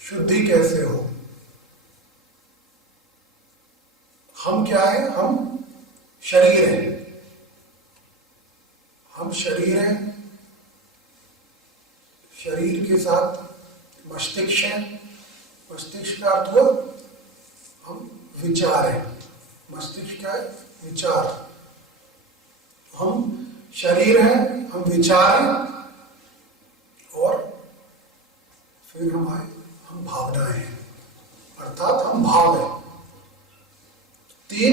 शुद्धि कैसे हो। हम क्या है, हम शरीर हैं, हम शरीर हैं, शरीर के साथ मस्तिष्क है, मस्तिष्क का अर्थ हुआ हम विचार है, मस्तिष्क क्या है, विचार। हम शरीर हैं, हम विचार हैं, और फिर हम भावनाएं हैं, अर्थात हम भाव हैं। 3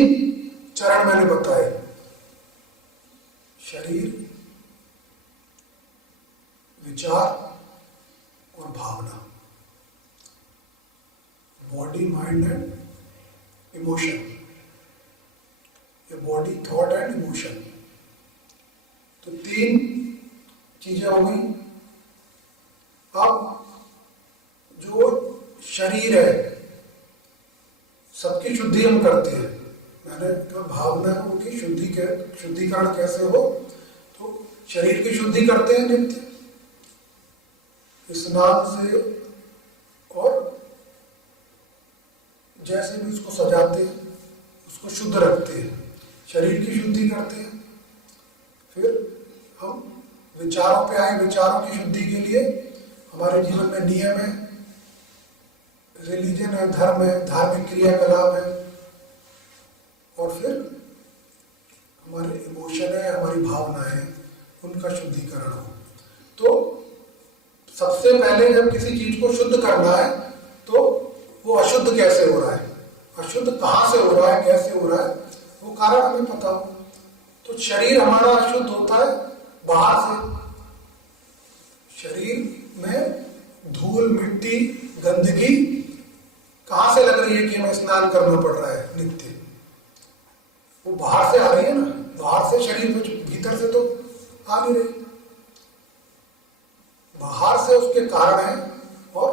चरण मैंने बताए, शरीर, विचार और भावना, बॉडी, माइंड एंड इमोशन, या बॉडी, थॉट एंड इमोशन। तो 3 चीजें हो गई। अब जो शरीर है, सबकी शुद्धि हम करते हैं। मैंने कहा भावना की शुद्धिकरण कैसे हो, तो शरीर की शुद्धि करते हैं नित्य स्नान से, और जैसे भी उसको सजाते हैं, उसको शुद्ध रखते हैं, शरीर की शुद्धि करते हैं। फिर हम विचारों पे आए, विचारों की शुद्धि के लिए हमारे जीवन में नियम है, रिलीजन है, धर्म है, धार्मिक क्रियाकलाप है, और फिर हमारे इमोशन है, हमारी भावना है, उनका शुद्धिकरण हो। तो सबसे पहले जब किसी चीज को शुद्ध करना है तो वो अशुद्ध कैसे हो रहा है, अशुद्ध कहाँ से हो रहा है, कैसे हो रहा है, वो कारण हमें पता हो। तो शरीर हमारा अशुद्ध होता है बाहर से, शरीर में धूल, मिट्टी, गंदगी कहाँ से लग रही है कि हमें स्नान करना पड़ रहा है नित्य, वो बाहर से आ रही है ना, बाहर से शरीर में, भीतर से तो आ नहीं रही, बाहर से उसके कारण है। और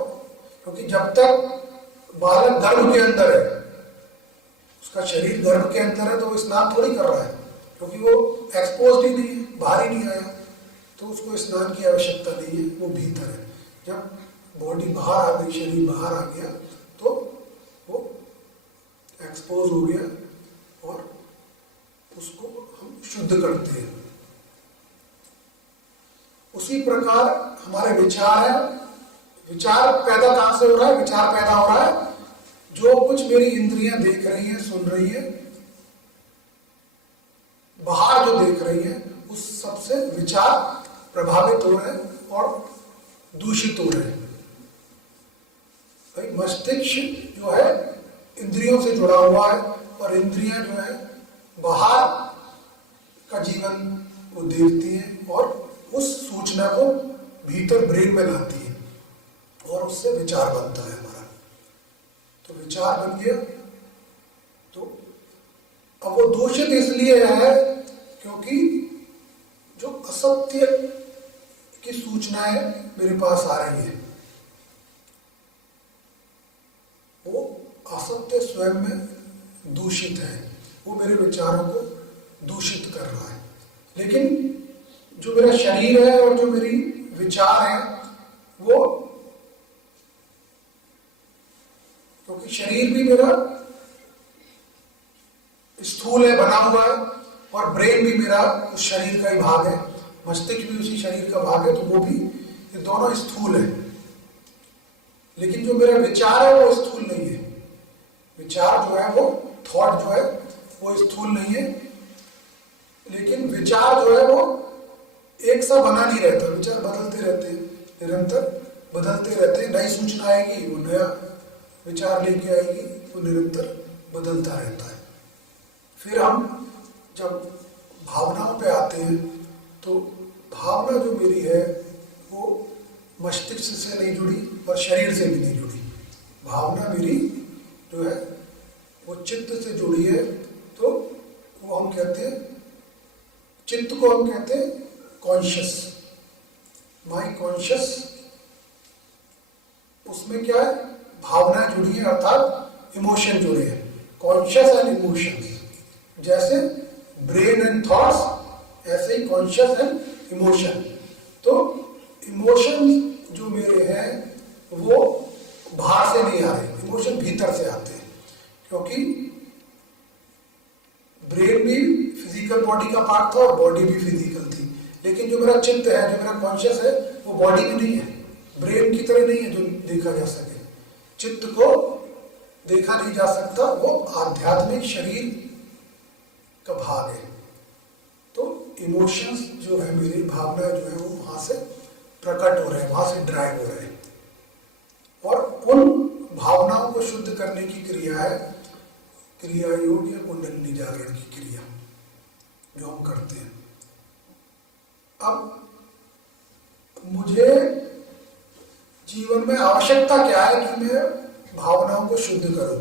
क्योंकि जब तक बालक गर्भ के अंदर है, उसका शरीर गर्भ के अंदर है, तो वो स्नान थोड़ी कर रहा है, क्योंकि वो एक्सपोज ही नहीं है, बाहर ही नहीं आया, तो उसको स्नान की आवश्यकता नहीं है, वो भीतर है। जब बॉडी बाहर आ गई, शरीर बाहर आ गया, तो वो एक्सपोज हो गया, और उसको हम शुद्ध करते हैं। उसी प्रकार हमारे विचार है, विचार पैदा कहां से हो रहा है, विचार पैदा हो रहा है जो कुछ मेरी इंद्रियां देख रही हैं, सुन रही हैं, बाहर जो देख रही है, उस सबसे विचार प्रभावित हो रहे हैं और दूषित हो रहे हैं। भाई मस्तिष्क जो है इंद्रियों से जुड़ा हुआ है, और इंद्रियां जो है बाहर का जीवन वो देखती हैं, और उस सूचना को भीतर ब्रेन में लाती है, और उससे विचार बनता है हमारा। तो विचार बन गया, तो अब वो दूषित इसलिए है क्योंकि जो असत्य की सूचनाएं मेरे पास आ रही है, वो असत्य स्वयं में दूषित है, वो मेरे विचारों को दूषित कर रहा है। लेकिन जो मेरा शरीर है और जो मेरी विचार है, वो, क्योंकि शरीर भी मेरा स्थूल है, बना हुआ है, और ब्रेन भी मेरा उस शरीर का ही भाग है, मस्तिष्क भी उसी शरीर का भाग है, तो वो भी, ये दोनों स्थूल है। लेकिन जो मेरा विचार है वो स्थूल नहीं है, विचार जो है वो, थॉट जो है वो स्थूल नहीं है। लेकिन विचार जो है वो एक सा बना नहीं रहता, विचार बदलते रहते हैं, निरंतर बदलते रहते हैं, नई सूचना आएगी, वो नया विचार लेके आएगी, वो निरंतर बदलता रहता है। फिर हम जब भावनाओं पे आते हैं, तो भावना जो मेरी है वो मस्तिष्क से नहीं जुड़ी और शरीर से भी नहीं जुड़ी, भावना मेरी जो है वो चित्त से जुड़ी है। तो वो हम कहते हैं, चित्त को हम कहते हैं कॉन्शियस, माई कॉन्शियस। उसमें क्या है, भावनाएं जुड़ी है, अर्थात इमोशन जुड़े हैं, कॉन्शियस एंड इमोशंस। जैसे ब्रेन एंड थॉट्स, ऐसे ही कॉन्शियस एंड इमोशन। तो इमोशन जो मेरे हैं वो बाहर से नहीं आ रहे, इमोशन भीतर से आते हैं, क्योंकि ब्रेन भी फिजिकल बॉडी का पार्ट था और बॉडी भी फिजिकल थी, लेकिन जो मेरा चित्त है, जो मेरा कॉन्शियस है, वो बॉडी में नहीं है, ब्रेन की तरह नहीं है जो देखा जा सके। चित्त को देखा नहीं जा सकता, वो आध्यात्मिक शरीर का भाग है। तो इमोशंस जो है, मेरी भावना जो है, वो वहां से प्रकट हो रहे हैं, वहां से ड्राइव हो रहे हैं, और उन भावनाओं को शुद्ध करने की क्रिया है क्रिया योग या कुंडलिनी जागरण की क्रिया जो हम करते हैं। अब मुझे जीवन में आवश्यकता क्या है कि मैं भावनाओं को शुद्ध करूं।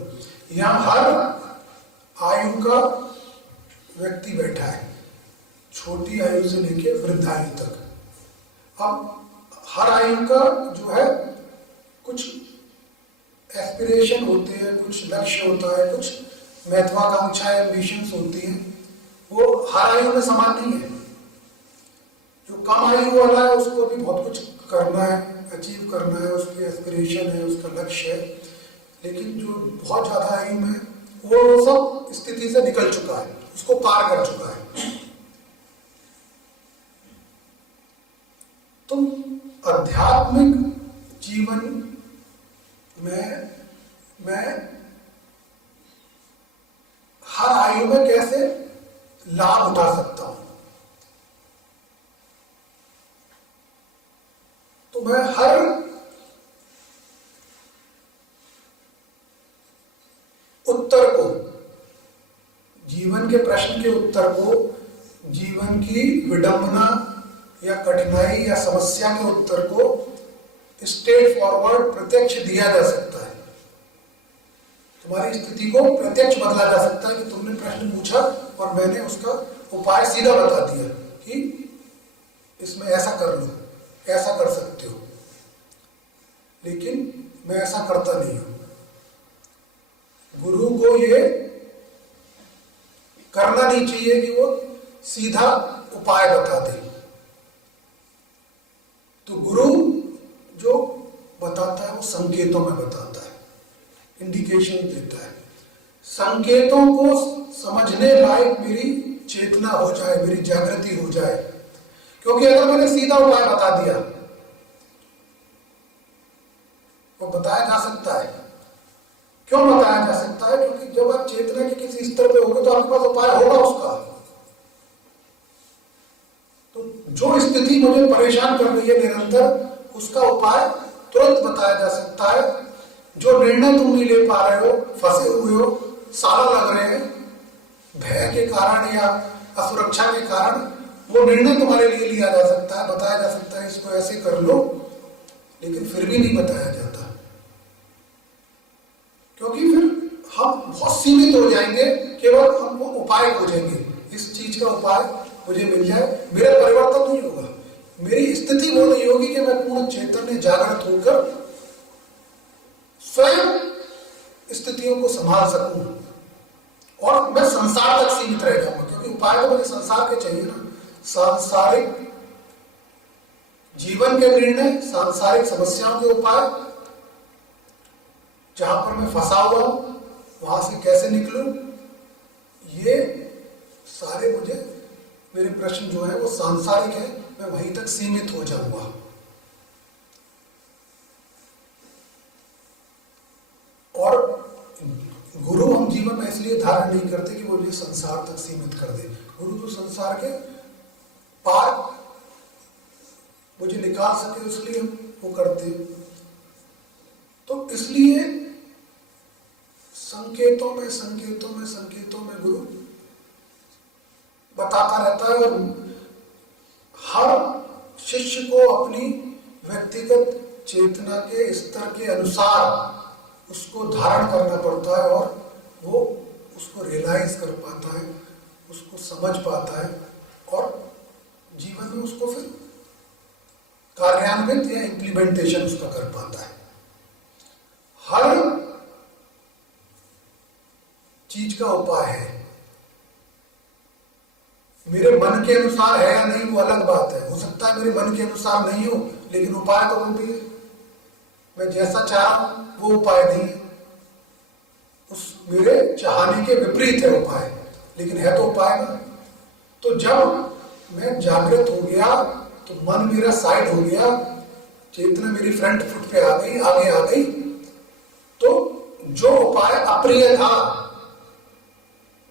यहां हर आयु का व्यक्ति बैठा है, छोटी आयु से लेकर वृद्ध आयु तक। अब हर आयु का जो है कुछ एस्पिरेशन होते हैं, कुछ लक्ष्य होता है, कुछ महत्वाकांक्षाएं, एम्बिशंस होती हैं, वो हर आयु में समान नहीं है। जो कम आयु वाला है उसको भी बहुत कुछ करना है, अचीव करना है, उसकी एस्पिरेशन है, उसका लक्ष्य है, लेकिन जो बहुत ज्यादा आयु में वो सब स्थिति से निकल चुका है, उसको पार कर चुका है। तो आध्यात्मिक जीवन में मैं हर आयु में कैसे लाभ उठा सकता हूं। तो मैं हर उत्तर को, जीवन के प्रश्न के उत्तर को, जीवन की विडंबना या कठिनाई या समस्या के उत्तर को स्ट्रेट फॉरवर्ड प्रत्यक्ष दिया जा सकता है। तुम्हारी स्थिति को प्रत्यक्ष बदला जा सकता है कि तुमने प्रश्न पूछा और मैंने उसका उपाय सीधा बता दिया कि इसमें ऐसा कर लो, ऐसा कर सकते हो। लेकिन मैं ऐसा करता नहीं हूं। गुरु को ये करना नहीं चाहिए कि वो सीधा उपाय बता दे। तो गुरु जो बताता है वो संकेतों में बताता है, इंडिकेशन देता है। संकेतों को समझने लायक मेरी चेतना हो जाए, मेरी जागृति हो जाए। क्योंकि अगर मैंने सीधा उपाय बता दिया, वो बताया जा सकता है। क्यों बताया जा सकता है? क्योंकि जब आप चेतना के किसी स्तर पे होंगे तो आपके पास उपाय होगा उसका। तो जो स्थिति मुझे परेशान कर रही है निरंतर, उसका उपाय तुरंत बताया जा सकता है। जो निर्णय तुम नहीं ले पा रहे हो, फंसे हुए हो, साल लग रहे हैं, भय के कारण या असुरक्षा के कारण, वो निर्णय तुम्हारे लिए लिया जा सकता है, बताया जा सकता है इसको ऐसे कर लो, लेकिन फिर भी नहीं बताया जाता। क्योंकि फिर हम बहुत सीमित हो जाएंगे, केवल हम वो उपाय खोजेंगे, इस चीज का उपाय मुझे मिल जाए, मेरा परिवर्तन नहीं होगा, मेरी स्थिति वो नहीं होगी कि मैं पूर्ण चैतन्य जागृत होकर स्वयं स्थितियों को संभाल सकूं और मैं संसार तक सीमित रह जाऊंगा। क्योंकि उपाय तो मुझे संसार के चाहिए ना, सांसारिक जीवन के निर्णय, सांसारिक समस्याओं के उपाय, जहां पर मैं फंसा हुआ हूं वहां से कैसे निकलूं, ये सारे मुझे, मेरे प्रश्न जो है वो सांसारिक है, मैं वहीं तक सीमित हो जाऊंगा। और गुरु हम जीवन में इसलिए धारण नहीं करते कि वो मुझे संसार तक सीमित कर दे। गुरु तो संसार के पार मुझे निकाल सके, इसलिए हम वो करते। तो इसलिए संकेतों में संकेतों में संकेतों में गुरु बताता रहता है, और हर शिष्य को अपनी व्यक्तिगत चेतना के स्तर के अनुसार उसको धारण करना पड़ता है, और वो उसको रियलाइज कर पाता है, उसको समझ पाता है, और जीवन में उसको फिर कार्यान्वित या इंप्लीमेंटेशन उसका कर पाता है। हर चीज का उपाय है। मेरे मन के अनुसार है या नहीं वो अलग बात है, हो सकता है मेरे मन के अनुसार नहीं हो, लेकिन उपाय तो वो भी है। मैं जैसा चाह रहा हूं वो उपाय नहीं है, उस मेरे चाहने के विपरीत है उपाय, लेकिन है तो उपाय ना। तो जब मैं जागृत हो गया तो मन मेरा साइड हो गया, चेतना मेरी फ्रंट फुट पे आ गई, आगे आ गई, तो जो उपाय अप्रिय था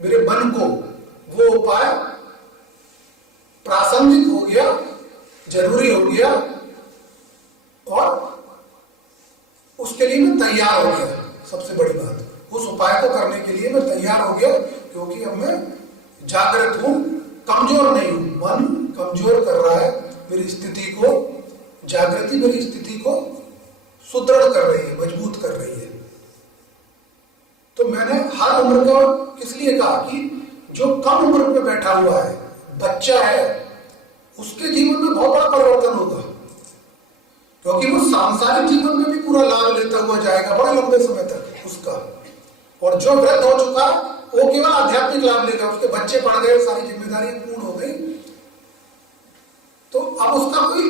मेरे मन को, वो उपाय प्रासंगिक हो गया, जरूरी हो गया, और उसके लिए मैं तैयार हो गया। सबसे बड़ी बात, उस उपाय को करने के लिए मैं तैयार हो गया, क्योंकि अब मैं जागृत हूं, कमजोर नहीं हूं। मन कमजोर कर रहा है मेरी स्थिति को, जागृति मेरी स्थिति को सुदृढ़ कर रही है, मजबूत कर रही है। तो मैंने हर उम्र को इसलिए कहा कि जो कम उम्र में बैठा हुआ है, बच्चा है, उसके जीवन में बहुत बड़ा परिवर्तन होगा, क्योंकि वो सांसारिक जीवन में भी पूरा लाभ लेता हुआ जाएगा बड़े लंबे समय तक उसका। और जो वृद्ध हो चुका वो केवल आध्यात्मिक लाभ लेगा, उसके बच्चे पढ़ गए, सारी जिम्मेदारियां पूर्ण हो गई, तो अब उसका कोई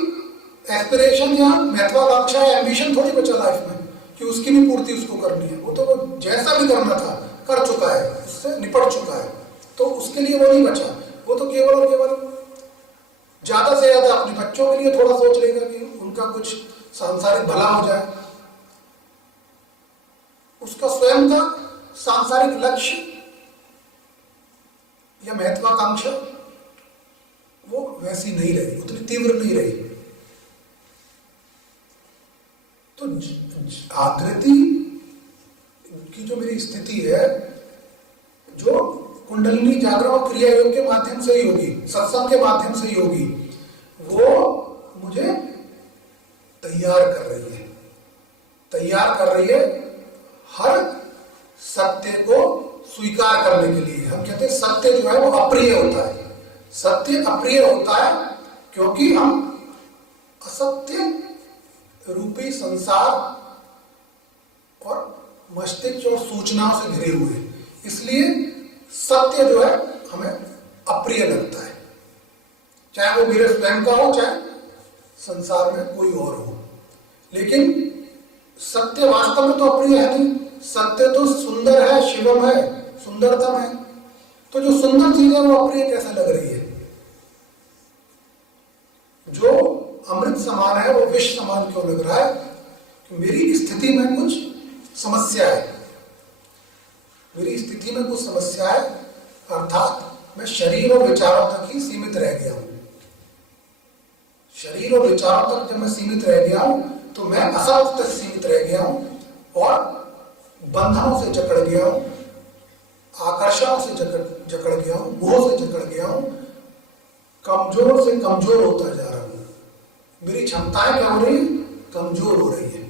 एस्पिरेशन या महत्वाकांक्षा या एम्बिशन थोड़ी बचा लाइफ में कि उसकी भी पूर्ति उसको करनी है। वो तो वो जैसा भी करना था कर चुका है, उससे निपट चुका है, तो उसके लिए वो नहीं बचा। वो तो केवल और केवल ज्यादा से ज्यादा अपने बच्चों के लिए थोड़ा सोच लेगा कि उनका कुछ सांसारिक भला हो जाए। उसका स्वयं का सांसारिक लक्ष्य या महत्वाकांक्षा वो वैसी नहीं रही, उतनी तीव्र नहीं रही। तो जागृति की जो मेरी स्थिति है, जो कुंडलिनी जागरण और क्रिया योग के माध्यम से ही होगी, सत्संग के माध्यम से ही होगी, वो मुझे तैयार कर रही है, तैयार कर रही है हर सत्य को स्वीकार करने के लिए। हम कहते हैं सत्य जो है वो अप्रिय होता है, सत्य अप्रिय होता है क्योंकि हम असत्य रूपी संसार और मस्तिष्क और सूचनाओं से घिरे हुए हैं, इसलिए सत्य जो है हमें अप्रिय लगता है, चाहे वो मेरे स्वयं का हो, चाहे संसार में कोई और हो। लेकिन सत्य वास्तव में तो अप्रिय है नहीं, सत्य तो सुंदर है, शिवम है, सुंदरतम है। तो जो सुंदर चीज है वो अप्रिय कैसे लग रही है? जो अमृत समान है वो विष समान क्यों लग रहा है? कि मेरी स्थिति में कुछ समस्या है, मेरी स्थिति में कुछ समस्या है, अर्थात मैं शरीर और विचारों तक ही सीमित रह गया हूं। शरीर और विचारों तक जब मैं सीमित रह गया हूं तो मैं असत्य तक सीमित रह गया हूं और बंधनों से जकड़ गया हूं, आकर्षणों से जकड़ गया हूं, मोह से जकड़ गया हूं, कमजोर से कमजोर होता जा रहा हूं। मेरी क्षमताएं क्या हो रही है? कमजोर हो रही है,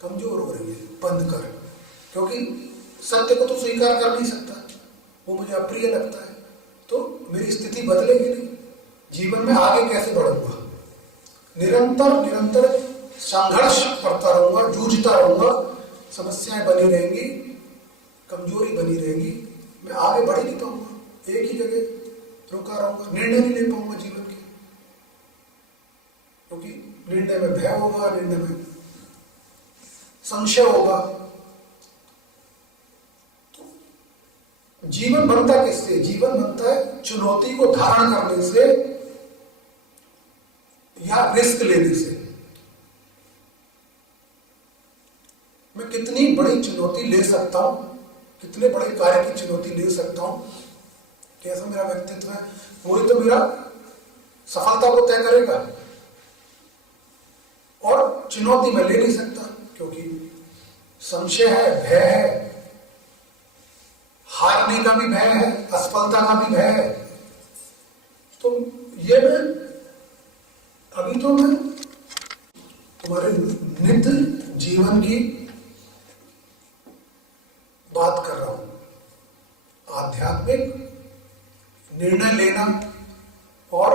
कमजोर हो रही है। बंद कर, क्योंकि सत्य को तो स्वीकार कर नहीं सकता, वो मुझे अप्रिय लगता है, तो मेरी स्थिति बदलेगी नहीं। जीवन में आगे कैसे बढ़ूंगा? निरंतर निरंतर संघर्ष करता रहूंगा, जूझता रहूंगा, समस्याएं बनी रहेंगी, कमजोरी बनी रहेगी, मैं आगे बढ़ ही नहीं पाऊंगा, एक ही जगह रुका रहूंगा, निर्णय नहीं ले पाऊंगा जीवन के, क्योंकि निर्णय में भय होगा, निर्णय में संशय होगा। तो जीवन बनता किससे? जीवन बनता है चुनौती को धारण करने से या रिस्क लेने से। मैं कितनी बड़ी चुनौती ले सकता हूं, कितने बड़े कार्य की चुनौती ले सकता हूं, कैसा मेरा व्यक्तित्व है, वही तो मेरा सफलता को तय करेगा। और चुनौती मैं ले नहीं सकता क्योंकि संशय है, भय है, हारने का भी भय है, असफलता का भी भय है। तो ये मैं अभी तो मैं तुम्हारे नित्य जीवन की बात कर रहा हूं। आध्यात्मिक निर्णय लेना और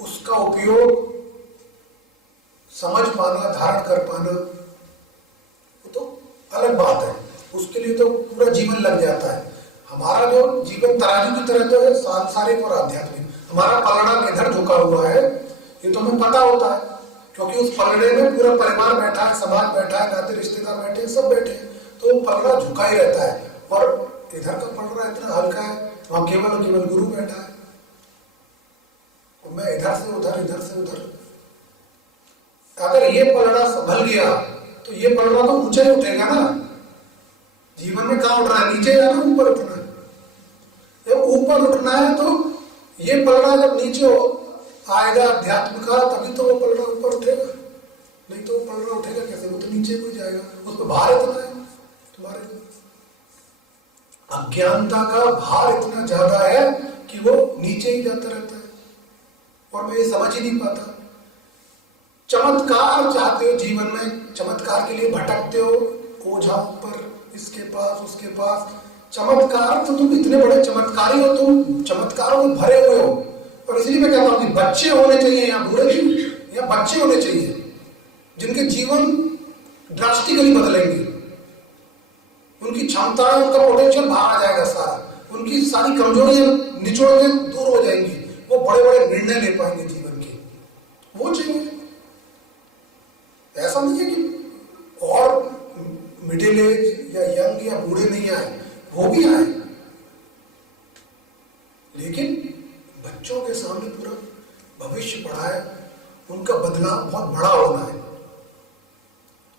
उसका उपयोग समझ पाना, धारण कर पाना, वो तो अलग बात है, उसके लिए तो पूरा जीवन लग जाता है। हमारा जो जीवन तराजू की तरह तो है, सांसारिक और आध्यात्मिक। हमारा पलड़ा किधर झुका हुआ है ये तो हमें पता होता है, क्योंकि उस पलड़े में पूरा परिवार बैठा है, समाज बैठा है, नाते रिश्तेदार बैठे हैं, सब बैठे हैं, तो वो पलड़ा झुका ही रहता है। और इधर का पलड़ा इतना हल्का है, वहां केवल केवल गुरु बैठा है, और मैं इधर से उधर, इधर से उधर। अगर ये पलड़ा संभल गया तो ये पलड़ा तो ऊंचा ही उठेगा ना। जीवन में कहाँ उठ रहा है, नीचे जाना, ऊपर उठना है। जब ऊपर उठना है तो ये पलड़ा जब नीचे आएगा अध्यात्म का, तभी तो वो पलड़ा ऊपर उठेगा, नहीं तो वो पलड़ा उठेगा कैसे, वो तो नीचे को जाएगा। उस पर भार इतना है, तुम्हारे अज्ञानता का भार इतना ज्यादा है कि वो नीचे ही जाता रहता है, और मैं ये समझ ही नहीं पाता। चमत्कार चाहते हो जीवन में, चमत्कार के लिए भटकते हो, ओझा ऊपर, इसके पास उसके पास। चमत्कार तो तुम इतने बड़े चमत्कारी हो, तुम चमत्कारों में भरे हुए हो। और इसलिए मैं कहता हूं कि बच्चे होने चाहिए, या बूढ़े नहीं, या बच्चे होने चाहिए जिनके जीवन ड्रास्टिकली बदलेंगे, उनकी क्षमताएं, उनका पोटेंशियल बाहर आ जाएगा सारा, उनकी सारी कमजोरियां निचोड़ के दूर हो जाएंगी, वो बड़े बड़े निर्णय ले पाएंगे जीवन के, वो चाहिए। ऐसा नहीं है कि और मिडिल एज या यंग या बूढ़े नहीं आए, वो भी आए, लेकिन बच्चों के सामने पूरा भविष्य पड़ा है, उनका बदलाव बहुत बड़ा होना है।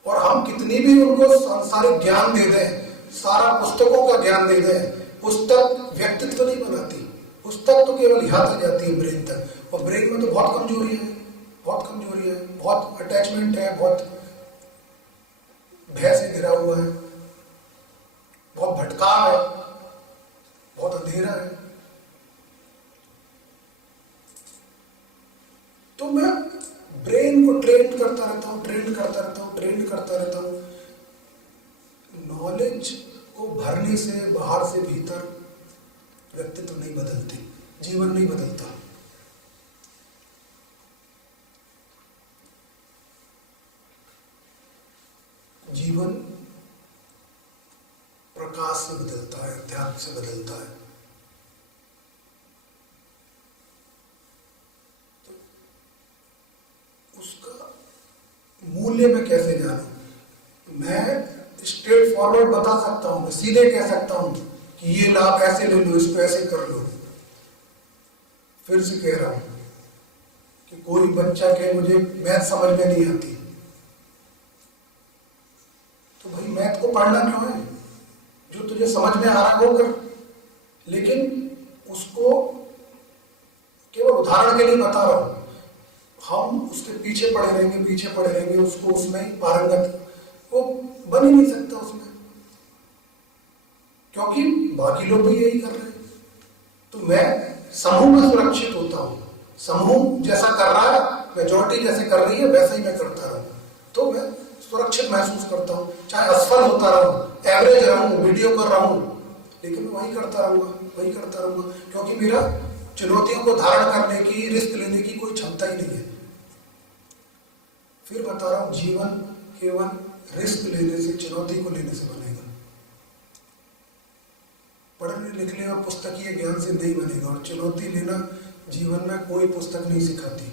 और हम कितनी भी उनको सांसारिक ज्ञान दे दें, सारा पुस्तकों का ज्ञान दे दें, पुस्तक व्यक्तित्व नहीं बनाती, पुस्तक तो केवल यहाँ तक जाती है, ब्रेन तक, और ब्रेन में तो बहुत कमजोरी है, बहुत कमजोरी है, बहुत अटैचमेंट है, बहुत भय से घिरा हुआ है, बहुत भटकाव है, बहुत अंधेरा है। तो मैं ब्रेन को ट्रेन करता रहता हूँ, ट्रेन करता रहता हूँ, ट्रेन करता रहता हूँ। नॉलेज को भरने से बाहर से भीतर व्यक्तित्व नहीं बदलते, जीवन नहीं बदलता। जीवन प्रकाश से बदलता है, अध्यात्म से बदलता है। तो उसका मूल्य मैं कैसे जानूं? मैं स्ट्रेट फॉरवर्ड बता सकता हूं, मैं सीधे कह सकता हूं कि ये लाभ ऐसे ले लो, इसको ऐसे कर लो। फिर से कह रहा हूं कि कोई बच्चा कहे मुझे मैथ समझ में नहीं आती, तो भाई मैथ को पढ़ना क्यों है? जो तुझे समझ में आ रहा है वो कर, लेकिन उसको केवल उदाहरण के लिए बता रहा हूं। हम उसके पीछे पड़े रहेंगे, पीछे पड़े रहेंगे, उसको उसमें पारंगत वो बन ही नहीं सकता उसमें, क्योंकि बाकी लोग भी यही कर रहे हैं। तो मैं समूह में सुरक्षित होता हूं, समूह जैसा कर रहा है, मेजॉरिटी जैसे कर रही है वैसा ही मैं करता रहूं, तो मैं सुरक्षित महसूस करता हूं। चाहे असफल होता रहूं, एवरेज रहूं, वीडियो कर रहा हूं, लेकिन मैं वही करता रहूंगा, वही करता रहूंगा, क्योंकि मेरा चुनौतियों को धारण करने की, रिस्क लेने की कोई क्षमता ही नहीं है। फिर बता रहा हूं, जीवन केवल रिस्क लेने से, चुनौती को लेने से बनेगा। पढ़ने लिखने और पुस्तकीय ज्ञान से नहीं बनेगा। और चुनौती लेना जीवन में कोई पुस्तक नहीं सिखाती।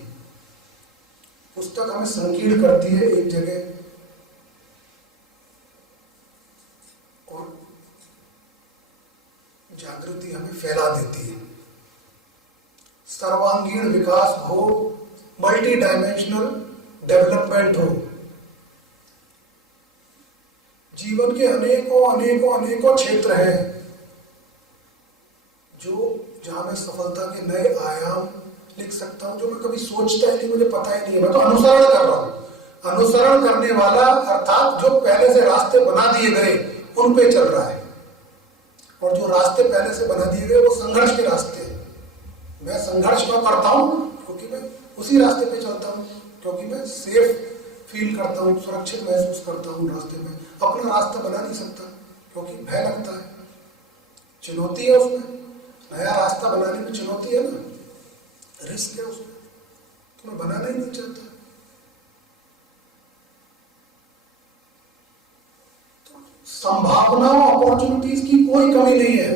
पुस्तक हमें संकीर्ण करती है एक जगह, और जागृति हमें फैला देती है। सर्वांगीण विकास हो, मल्टी डायमेंशनल डेवलपमेंट हो, जीवन के अनेकों अनेकों अनेकों क्षेत्र हैं जो जहां मैं सफलता के नए आयाम लिख सकता हूं, जो मैं कभी सोचता ही नहीं, मुझे पता ही नहीं है, मैं तो अनुसरण कर रहा हूं। अनुसरण करने वाला अर्थात जो पहले से रास्ते बना दिए गए उन पे चल रहा है, और जो रास्ते पहले से बना दिए गए वो संघर्ष के रास्ते हैं। मैं संघर्ष क्यों करता हूं? क्योंकि मैं उसी रास्ते पे चलता हूं, क्योंकि मैं सेफ फील करता हूं, सुरक्षित महसूस करता हूं रास्ते में। अपना रास्ता बना नहीं सकता क्योंकि भय लगता है, चुनौती है उसमें। नया रास्ता बनाने में चुनौती है ना, रिस्क है उसमें, तो मैं बनाना ही नहीं चाहता। तो संभावनाओं, अपॉर्चुनिटीज की कोई कमी नहीं है,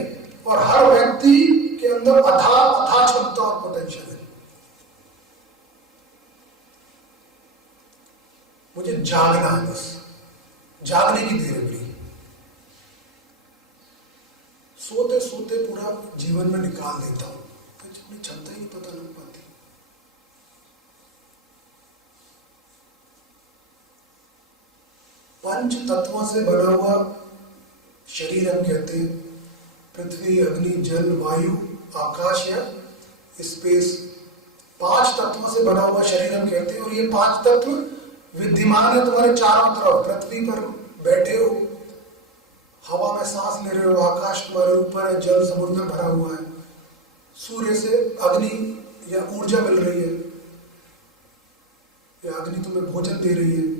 और हर व्यक्ति के अंदर अथाह क्षमता और पोटेंशियल है। जागना है, बस जागने की देर है मेरी। सोते सोते पूरा जीवन में निकाल देता हूं, अपनी क्षमता ही नहीं पता लग पाती। पंच तत्वों से बना हुआ शरीर हम कहते हैं, पृथ्वी, अग्नि, जल, वायु, आकाश या स्पेस। 5 तत्वों से बना हुआ शरीर हम कहते हैं, और ये 5 तत्व विद्यमान है तुम्हारे चारों तरफ। पृथ्वी पर बैठे हो, हवा में सांस ले रहे हो, आकाश तुम्हारे ऊपर है, जल समुद्र में भरा हुआ है, सूर्य से अग्नि या ऊर्जा मिल रही है, या अग्नि तुम्हें भोजन दे रही है।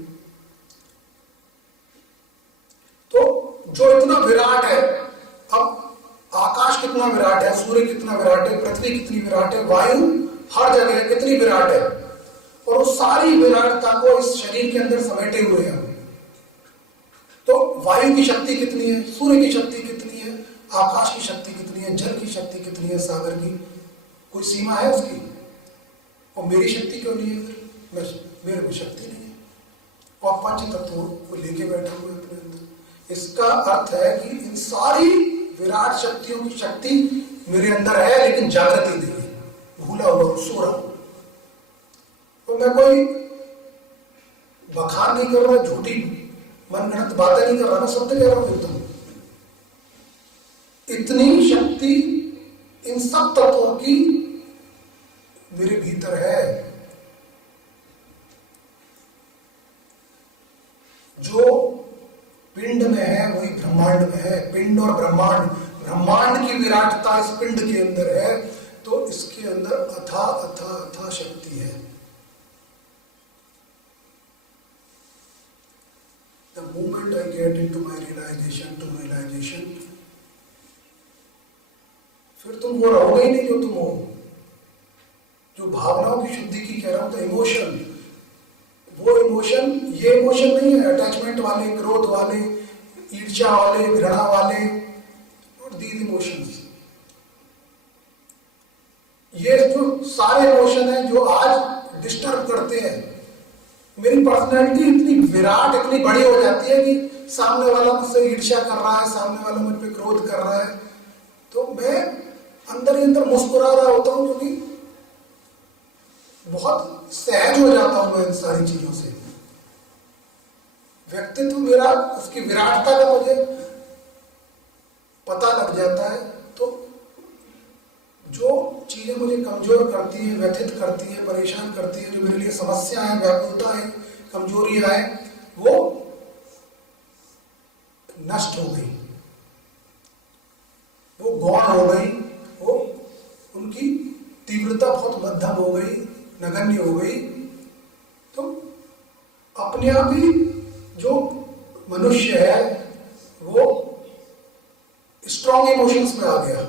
तो जो इतना विराट है, अब आकाश कितना विराट है, सूर्य कितना विराट है, पृथ्वी कितनी विराट है, वायु हर जगह कितनी विराट है, और उस सारी विराटता को इस शरीर के अंदर समेटे हुए हैं। तो वायु की शक्ति कितनी है, सूर्य की शक्ति कितनी है, आकाश की शक्ति कितनी है, जल की शक्ति कितनी है, सागर की कोई सीमा है उसकी? और मेरी शक्ति क्यों नहीं है? फिर मेरे में शक्ति नहीं है, और 5 तत्वों को लेके बैठा हुआ अपने अंदर। इसका अर्थ है कि इन सारी विराट शक्तियों की शक्ति मेरे अंदर है, लेकिन जागृति नहीं है, भूला हुआ, सो रहा हूं। तो मैं कोई बखान नहीं कर रहा, झूठी मनगढ़ंत बातें नहीं कर रहा, मैं सत्य कह रहा हूं एकदम। इतनी शक्ति इन सब तत्वों की मेरे भीतर है। जो पिंड में है वही ब्रह्मांड में है। पिंड और ब्रह्मांड, ब्रह्मांड की विराटता इस पिंड के अंदर है, तो इसके अंदर अथाह अथाह अथाह शक्ति है। The moment I get into my realization, फिर तुम वो रहोगे ही नहीं जो तुम हो। जो भावनाओं की शुद्धि की कह रहा हूं, तो इमोशन, वो इमोशन, ये इमोशन नहीं है अटैचमेंट वाले, क्रोध वाले, ईर्ष्या वाले, घृणा वाले, और दीज इमोशंस। ये जो सारे इमोशन हैं जो आज डिस्टर्ब करते हैं, मेरी पर्सनैलिटी इतनी विराट, इतनी बड़ी हो जाती है कि सामने वाला मुझसे ईर्ष्या कर रहा है, सामने वाला मुझ पे क्रोध कर रहा है, तो मैं अंदर ही अंदर मुस्कुरा रहा होता हूं, क्योंकि बहुत सहज हो जाता हूं मैं इन सारी चीजों से। व्यक्तित्व मेरा, उसकी विराटता का मुझे पता लग जाता है। तो जो चीजें मुझे कमजोर करती है, व्यथित करती है, परेशान करती है, जो मेरे लिए समस्या है, व्याकुलता है, कमजोरियां है, वो नष्ट हो गई, वो गौण हो गई, वो उनकी तीव्रता बहुत मध्यम हो गई, नगण्य हो गई। तो अपने आप ही जो मनुष्य है वो स्ट्रॉन्ग इमोशंस में आ गया,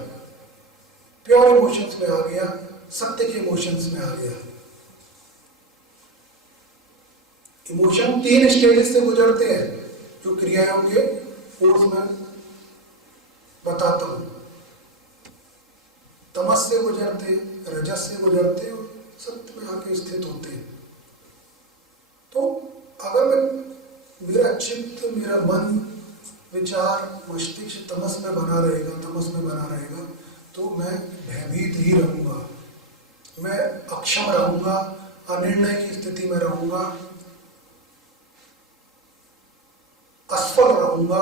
प्योर इमोशंस में आ गया, सत्य के इमोशंस में आ गया। इमोशन 3 स्टेजेस से गुजरते हैं, जो क्रियाओं के कोर्स में बताता हूं। तमस से गुजरते, रजस से गुजरते, और सत्य में आके स्थित होते हैं। तो अगर मेरा चित्त, मेरा मन, विचार, मस्तिष्क तमस में बना रहेगा, तो मैं भयभीत ही रहूंगा, मैं अक्षम रहूंगा, अनिर्णय की स्थिति में रहूंगा, असफल रहूंगा।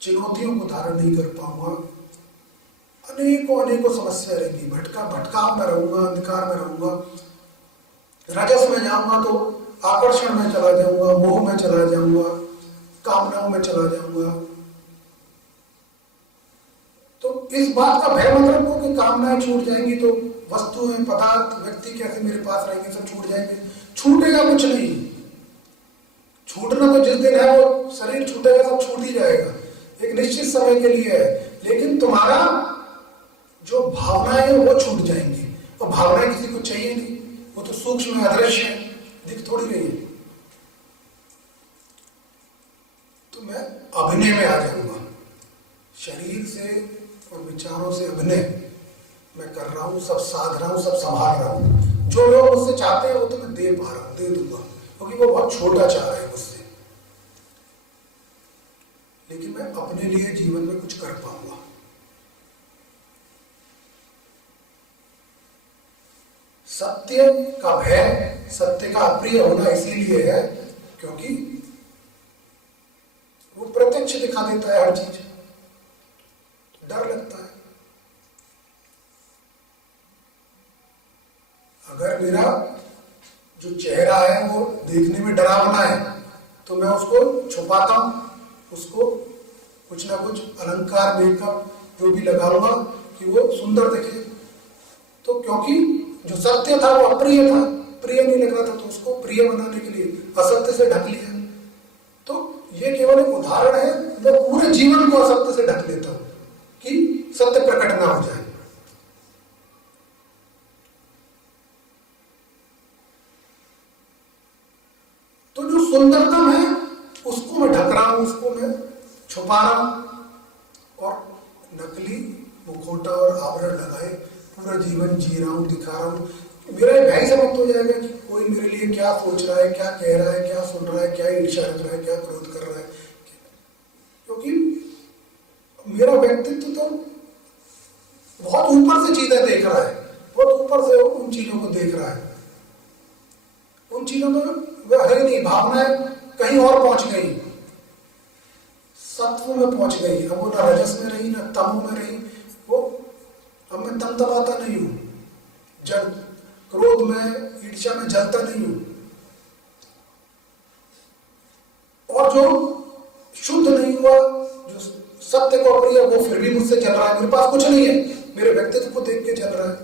चुनौतियों को धारण नहीं कर पाऊंगा, अनेकों समस्या रहेंगी, भटकाव में रहूंगा, अंधकार में रहूंगा। रजस में जाऊंगा तो आकर्षण में चला जाऊंगा, मोह में चला जाऊंगा, कामनाओं में चला जाऊंगा। तो इस बात का भय मत रखो कि कामनाएं छूट जाएंगी तो वस्तुएं, पदार्थ, व्यक्ति कैसे मेरे पास रहेंगे, सब छूट जाएंगे। छूटेगा कुछ नहीं। छूटना तो जिस दिन है, वो शरीर छूटेगा, सब छूट ही जाएगा, एक निश्चित समय के लिए है। लेकिन तुम्हारा जो भावनाएं है वो छूट जाएंगी, और भावनाएं किसी को चाहिए नहीं, वो तो सूक्ष्म है, अदृश्य है, दिख थोड़ी रही है। तो मैं अभिनय में आ जाऊंगा, शरीर से और विचारों से अभिनय मैं कर रहा हूं, सब साध रहा हूं, सब संभाल रहा हूं। जो लोग मुझसे चाहते हैं वो तो मैं दे पा रहा हूं, दे दूंगा, क्योंकि वो बहुत छोटा चाह रहे हैं मुझसे, लेकिन मैं अपने लिए जीवन में कुछ कर पाऊंगा। सत्य का भय, सत्य का अप्रिय होना इसीलिए है क्योंकि वो प्रत्यक्ष दिखा देता है हर चीज, डर लगता है। अगर मेरा जो चेहरा है वो देखने में डरावना है तो मैं उसको छुपाता हूं, उसको कुछ ना कुछ अलंकार, मेकअप जो भी लगाऊंगा कि वो सुंदर दिखे। तो क्योंकि जो सत्य था वो अप्रिय था, प्रिय नहीं लग रहा था, तो उसको प्रिय बनाने के लिए असत्य से ढक लिया। तो ये केवल एक उदाहरण है, मैं पूरे जीवन को असत्य से ढक लेता हूं कि सत्य प्रकट ना हो जाए। तो जो सुंदरतम है उसको मैं ढक रहा हूं, उसको मैं छुपा रहा हूं, और नकली मुखौटा और आवरण लगाए पूरा जीवन जी रहा हूं, दिखा रहा हूं। मेरा भय समाप्त हो जाएगा कि कोई मेरे लिए क्या सोच रहा है, क्या कह रहा है, क्या सुन रहा है, क्या ईर्ष्या रख रहा है, क्या क्रोध कर रहा है, क्योंकि मेरा व्यक्तित्व तो बहुत ऊपर से चीजें देख रहा है, बहुत ऊपर से उन चीजों को देख रहा है, उन चीजों में वह है नहीं, भावनाएं कहीं और पहुंच गई, सत्व में पहुंच गई। अब वो ना रजस में रही, ना तमो में रही, वो अब मैं तमतमाता नहीं हूं, जल क्रोध में, ईर्ष्या में जलता नहीं हूं, और जो शुद्ध नहीं हुआ, जो सत्य को अप्रिय, वो फिर भी मुझसे चल रहा है, मेरे पास कुछ नहीं है, मेरे व्यक्तित्व को देख के चल रहा है,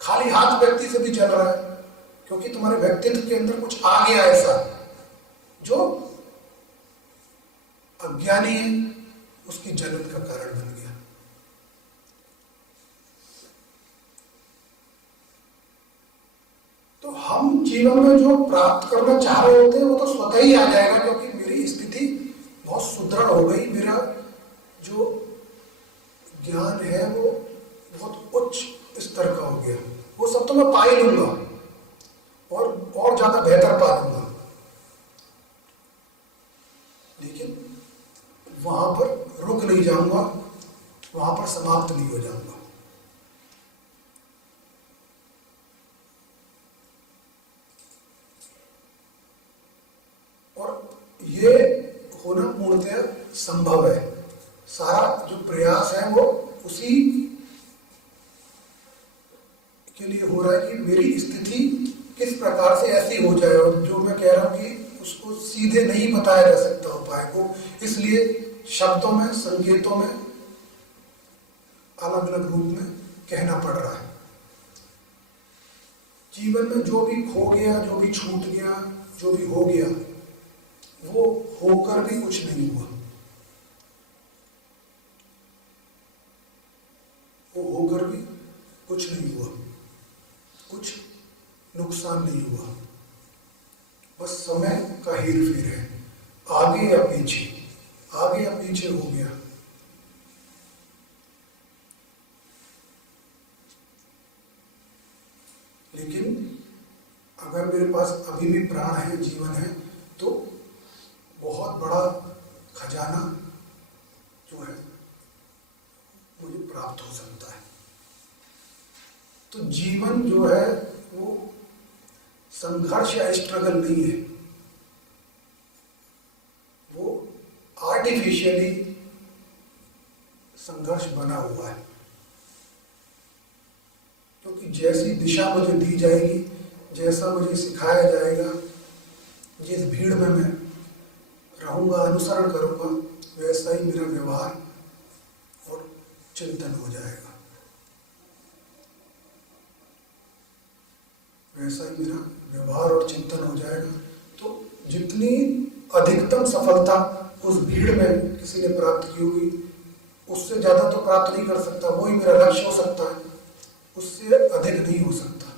खाली हाथ व्यक्ति से भी चल रहा है, क्योंकि तुम्हारे व्यक्तित्व के अंदर कुछ आ गया ऐसा जो अज्ञानी है, उसकी जलन का कारण बन गया। तो हम जीवन में जो प्राप्त करना चाह रहे होते हैं वो तो स्वतः ही आ जाएगा, क्योंकि मेरी स्थिति बहुत सुदृढ़ हो गई, मेरा जो ज्ञान है वो बहुत उच्च स्तर का हो गया, वो सब तो मैं पा ही लूंगा और ज्यादा बेहतर पा लूंगा। लेकिन वहां पर रुक नहीं जाऊंगा, वहां पर समाप्त नहीं हो जाऊंगा। और ये होना पूर्णतः संभव है, सारा जो प्रयास है वो उसी के लिए हो रहा है कि मेरी स्थिति किस प्रकार से ऐसी हो जाए, और जो मैं कह रहा हूं कि उसको सीधे नहीं बताया जा सकता उपाय को, इसलिए शब्दों में, संकेतों में, अलग अलग रूप में कहना पड़ रहा है। जीवन में जो भी खो गया, जो भी छूट गया, जो भी हो गया, वो होकर भी कुछ नहीं हुआ, वो होकर भी कुछ नहीं हुआ, कुछ नुकसान नहीं हुआ, बस समय का हेर फेर है, आगे या पीछे, आगे या पीछे हो गया। लेकिन अगर मेरे पास अभी भी प्राण है, जीवन है, तो बहुत बड़ा खजाना जो है मुझे प्राप्त हो सकता है। तो जीवन जो है वो संघर्ष या स्ट्रगल नहीं है, वो आर्टिफिशियली संघर्ष बना हुआ है, क्योंकि जैसी दिशा मुझे दी जाएगी, जैसा मुझे सिखाया जाएगा, जिस भीड़ में मैं रहूंगा, अनुसरण करूंगा, वैसा ही मेरा व्यवहार और चिंतन हो जाएगा, वैसा ही मेरा व्यवहार और चिंतन हो जाएगा। तो जितनी अधिकतम सफलता उस भीड़ में किसी ने प्राप्त की होगी, उससे ज्यादा तो प्राप्त नहीं कर सकता, वही मेरा लक्ष्य हो सकता है, उससे अधिक नहीं हो सकता।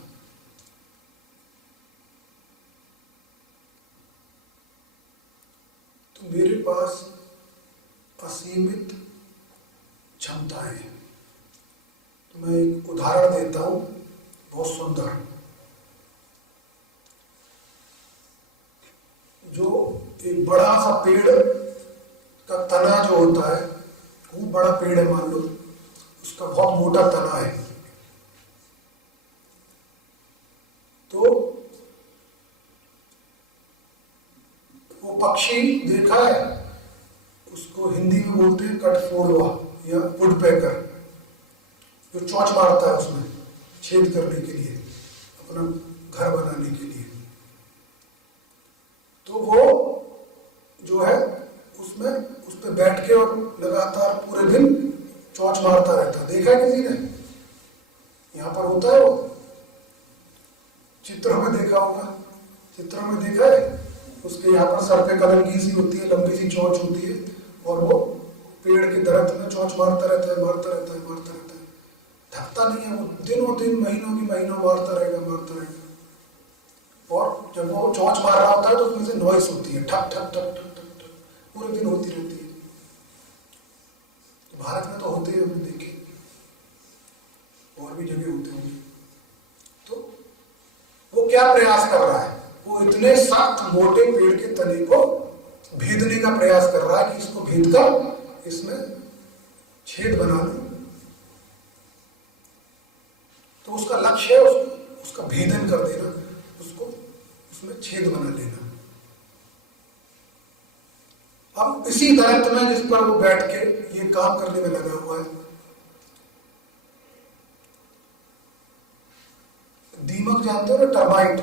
तो मेरे पास असीमित क्षमताएं हैं। तो मैं एक उदाहरण देता हूं, बहुत सुंदर। जो एक बड़ा सा पेड़ का तना जो होता है, वो बड़ा पेड़ है मान लो, उसका बहुत मोटा तना है, तो वो पक्षी देखा है, उसको हिंदी में बोलते हैं कठफोड़वा या वुडपेकर, जो चोंच मारता है उसमें छेद करने के लिए, अपना घर बनाने के लिए। तो वो जो है उसमें उस पर बैठ के और लगातार पूरे दिन चोंच मारता रहता है। देखा है किसी ने? यहाँ पर होता है वो, चित्रों में देखा होगा, चित्रों में देखा है। उसके यहाँ पर सर पे कलंगी सी होती है, लंबी सी चोंच होती है, और वो पेड़ के दरख्त में चोंच मारता रहता है, मारता रहता है, मारता रहता है, थकता नहीं है वो, दिनों दिन महीनों की महीनों मारता रहेगा, मारता रहेगा। और जब वो चोंच मार रहा होता है तो उसमें से नॉइस होती है, ठक ठक ठक ठक ठक ठक, पूरे दिन होती रहती है। तो भारत में तो होते हैं, हमने देखे, और भी जगह होते होंगे। तो वो क्या प्रयास कर रहा है? वो इतने सख्त मोटे पेड़ के तने को भेदने का प्रयास कर रहा है कि इसको भेद कर इसमें छेद बना लूं। तो उसका लक्ष्य है उसका भेदन कर देना, उसको उसमें छेद बना लेना। अब इसी दरख्त में जिस पर वो बैठ के ये काम करने में लगा हुआ है, दीमक जानते हो ना, टर्माइट,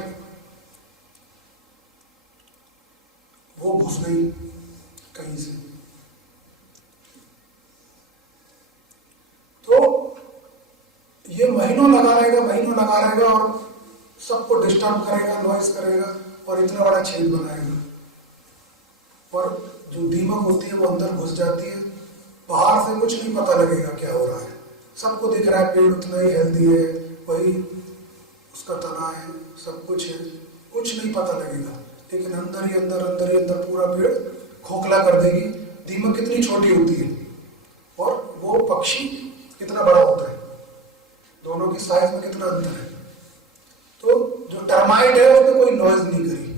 वो घुस गई कहीं से। तो ये महीनों लगा रहेगा, महीनों लगा रहेगा, और सबको डिस्टर्ब करेगा, नॉइस करेगा, और इतना बड़ा छेद बनाएगा। और जो दीमक होती है वो अंदर घुस जाती है, बाहर से कुछ नहीं पता लगेगा क्या हो रहा है, सबको दिख रहा है पेड़ उतना ही हेल्दी है, वही उसका तना है, सब कुछ है, कुछ नहीं पता लगेगा। लेकिन अंदर ही अंदर, अंदर ही अंदर पूरा पेड़ खोखला कर देगी। दीमक कितनी छोटी होती है और वो पक्षी कितना बड़ा होता है, दोनों की साइज में कितना अंतर है। तो जो टर्माइट है उसने कोई नॉइज नहीं करी,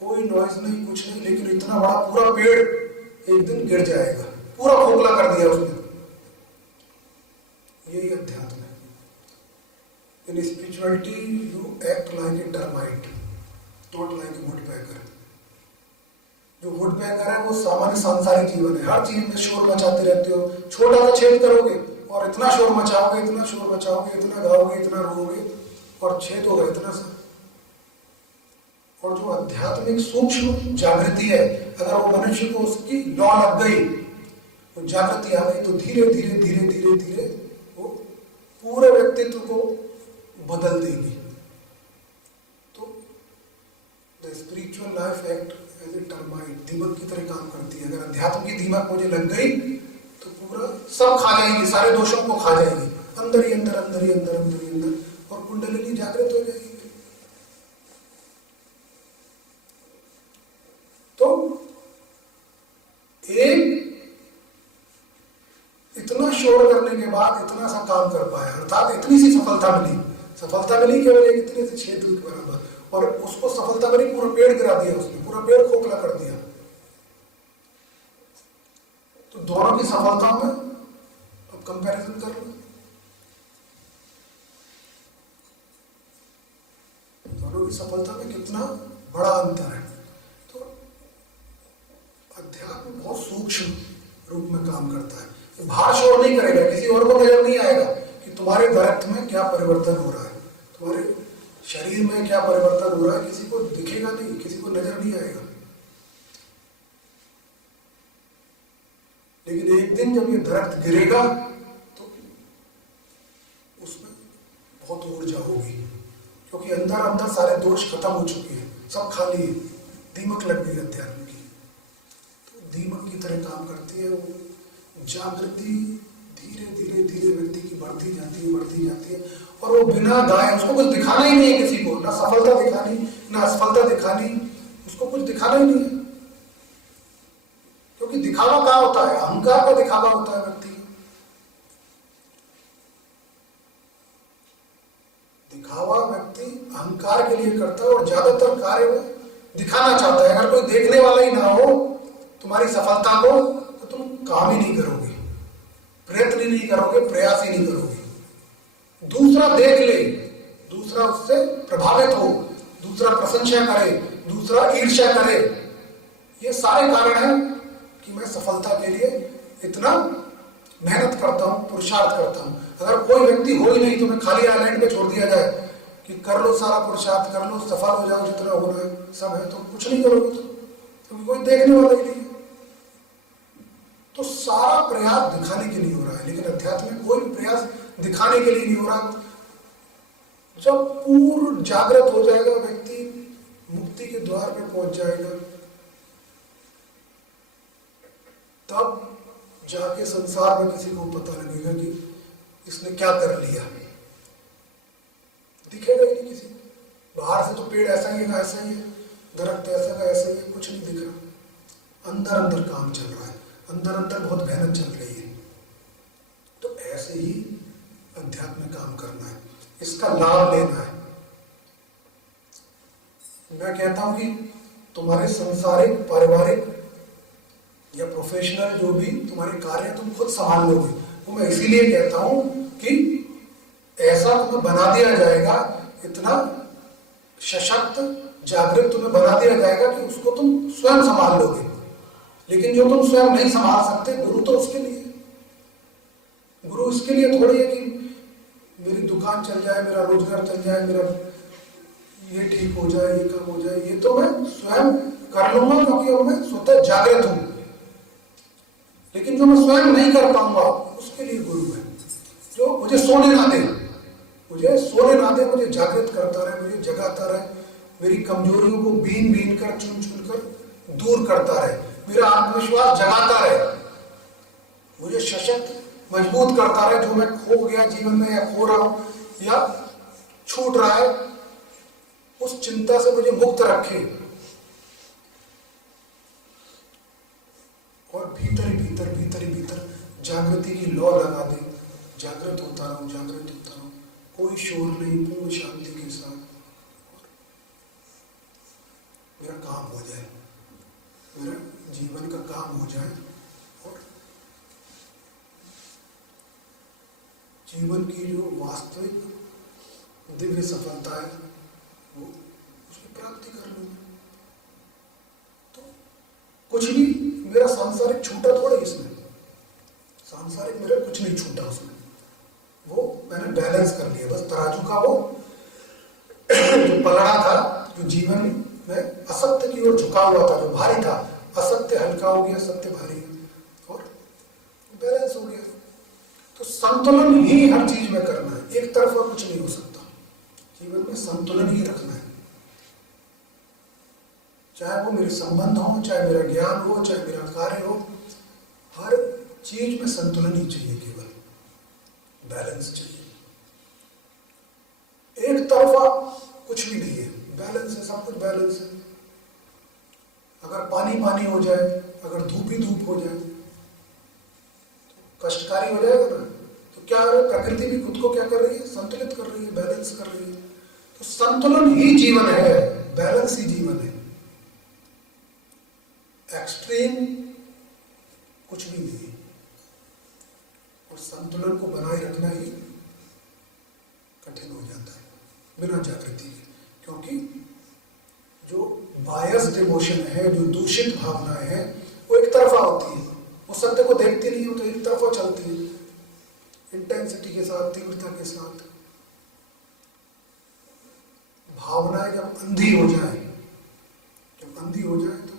कोई नॉइज नहीं, कुछ नहीं, लेकिन इतना बड़ा पूरा पेड़ एक दिन गिर जाएगा, पूरा खोखला कर दिया उसने। यही अध्यात्म है। In spirituality you act like a termite, not like a woodpecker. जो वुडपेकर है वो सामान्य सांसारिक जीवन है, हर चीज में शोर मचाते रहते हो, छोटा सा छेद करोगे और इतना शोर मचाओगे, इतना शोर मचाओगे, इतना गाओगे, इतना रोओगे, और छेद होगा इतना सा। और जो आध्यात्मिक सूक्ष्म जागृति है, अगर वो मनुष्य को उसकी लौ लग गई, वो जागृति आ गई, तो धीरे धीरे धीरे धीरे धीरे वो पूरे व्यक्तित्व को बदल देगी। तो the spiritual life act as a termite, दीमक की तरह काम करती है। अगर अध्यात्म की दीमक मुझे लग गई तो पूरा सब खा जाएगी, सारे दोषों को खा जाएगी, अंदर ही अंदर, अंदर ही अंदर, अंदर ही अंदर, और कुंडलिनी जागृत हो जाएगी। तो एक इतना शोर करने के बाद इतना सा काम कर पाया, अर्थात इतनी सी सफलता मिली। सफलता मिली केवल एक इतने से छेद के बराबर, और उसको सफलता मिली, पूरा पेड़ गिरा दिया उसने, पूरा पेड़ खोखला कर दिया। तो दोनों की सफलताओं में अब कंपैरिजन कर लो, दोनों की सफलता में कितना बड़ा अंतर है। तो अध्यात्म बहुत सूक्ष्म रूप में काम करता है, बाहर शोर नहीं करेगा, किसी और को नजर नहीं आएगा कि तुम्हारे दरख्त में क्या परिवर्तन हो रहा है, तुम्हारे शरीर में क्या परिवर्तन हो रहा है, किसी को दिखेगा नहीं, किसी को नजर नहीं आएगा। लेकिन एक दिन जब ये दरख्त गिरेगा तो उसमें बहुत ऊर्जा होगी, क्योंकि अंदर अंदर सारे दोष खत्म हो चुके हैं, सब खाली है, दीमक लग गई अध्यात्म की। तो दीमक की तरह काम करती है वो जागृति, धीरे धीरे धीरे व्यक्ति की बढ़ती जाती है, बढ़ती जाती है, और वो बिना गाए, उसको कुछ दिखाना ही नहीं है किसी को, ना सफलता दिखानी, ना असफलता दिखानी, उसको कुछ दिखाना ही नहीं है। क्योंकि दिखावा क्या होता है? अहंकार का दिखावा होता है व्यक्ति। दिखावा व्यक्ति अहंकार के लिए करता है और ज्यादातर कार्य वो दिखाना चाहता है। अगर कोई देखने वाला ही ना हो तुम्हारी सफलता को तो तुम काम ही नहीं करोगे, प्रयत्न ही नहीं करोगे, प्रयास ही नहीं करोगे। दूसरा देख ले, दूसरा उससे प्रभावित हो, दूसरा प्रशंसा करे, दूसरा ईर्ष्या करे, ये सारे कारण हैं कि मैं सफलता के लिए इतना मेहनत करता हूं, पुरुषार्थ करता हूं। अगर कोई व्यक्ति हो ही नहीं, तुम्हें खाली आइलैंड पे छोड़ दिया जाए कि कर लो सारा पुरुषार्थ, कर लो, सफल हो जाओ, जितना होना है सब है, तो कुछ नहीं करोगे तो, क्योंकि कोई देखने वाला ही नहीं। तो सारा प्रयास दिखाने के लिए हो रहा है, लेकिन अध्यात्म में कोई प्रयास दिखाने के लिए नहीं हो रहा। जब पूर्ण जागृत हो जाएगा व्यक्ति, मुक्ति के द्वार पे पहुंच जाएगा, तब जाके संसार में किसी को पता लगेगा कि इसने क्या कर लिया। दिखेगा ही नहीं किसी को। बाहर से तो पेड़ ऐसा ही है, ऐसा ही है, दरख्त ऐसा का ऐसा ही है, कुछ नहीं दिख रहा। अंदर अंदर काम चल रहा है, अंदर अंदर बहुत मेहनत चल रही है। तो ऐसे ही अध्यात्म में काम करना है, इसका लाभ लेना है। मैं कहता हूं कि तुम्हारे सांसारिक, पारिवारिक या प्रोफेशनल जो भी तुम्हारे कार्य तुम खुद संभाल लोगे। वो मैं इसीलिए कहता हूं कि ऐसा तुम्हें बना दिया जाएगा, इतना सशक्त, जागृत तुम्हें बना दिया जाएगा कि उसको तुम स्वयं संभाल लोगे। लेकिन जो तुम स्वयं नहीं संभाल सकते, गुरु तो उसके लिए, गुरु इसके लिए थोड़ी है कि मेरी दुकान चल जाए, मेरा रोजगार चल जाए, मेरा ये ठीक हो जाए, ये काम हो जाए, ये तो मैं स्वयं कर लूंगा क्योंकि अब मैं स्वतः जागृत हूं। लेकिन जो मैं स्वयं नहीं कर पाऊंगा, उसके लिए गुरु है, जो मुझे सोने ना दे, मुझे सोने ना दे, मुझे जागृत करता रहे, मुझे जगाता रहे, मेरी कमजोरियों को बीन बीन कर, चुन चुन कर दूर करता रहे, मेरा आत्मविश्वास जगाता रहे, मुझे सशक्त, मजबूत करता रहे। जो मैं खो गया जीवन में या खो रहा हूं या छूट रहा है, उस चिंता से मुझे मुक्त रखे और भीतर ही भीतर, भीतर ही भीतर जागृति की लौ लगा दे। जागृत होता रहूं, जागृत होता रहूं, कोई शोर नहीं, पूर्ण शांति के साथ मेरा काम हो जाए, मेरा जीवन का काम हो जाए और जीवन की जो वास्तविक दिव्य सफलता है वो उसकी प्राप्ति कर लूंगा। तो कुछ भी मेरा सांसारिक छूटा थोड़ा इसमें, सांसारिक मेरा कुछ नहीं छूटा उसमें, वो मैंने बैलेंस कर लिया। बस तराजू का वो जो पलड़ा था, जो जीवन में असत्य की ओर झुका हुआ था, जो भारी था, असत्य हल्का हो गया, सत्य भारी और बैलेंस हो गया। तो संतुलन ही हर चीज में करना है, एक तरफा कुछ नहीं हो सकता। जीवन में संतुलन ही रखना है, चाहे वो मेरे संबंध हो, चाहे मेरा ज्ञान हो, चाहे मेरा कार्य हो, हर चीज में संतुलन ही चाहिए, केवल बैलेंस चाहिए। एक तरफा कुछ भी नहीं है, बैलेंस है, सब कुछ बैलेंस है। अगर पानी पानी हो जाए, अगर धूप ही धूप हो जाए तो कष्टकारी हो जाएगा ना। तो क्या है, प्रकृति भी खुद को क्या कर रही है, संतुलित कर रही है, बैलेंस कर रही है। तो संतुलन ही जीवन है, बैलेंस ही जीवन है। एक्सट्रीम कुछ भी नहीं है, और संतुलन को बनाए रखना ही कठिन हो जाता है बिना जागृति के। क्योंकि जो बायस्ड इमोशन है, जो दूषित भावनाएं हैं, वो एक तरफा होती है, वो सत्य को देखती नहीं हो, तो एक तरफा चलती है, इंटेंसिटी के साथ, तीव्रता के साथ। भावनाएं जब अंधी हो जाए, जब अंधी हो जाए तो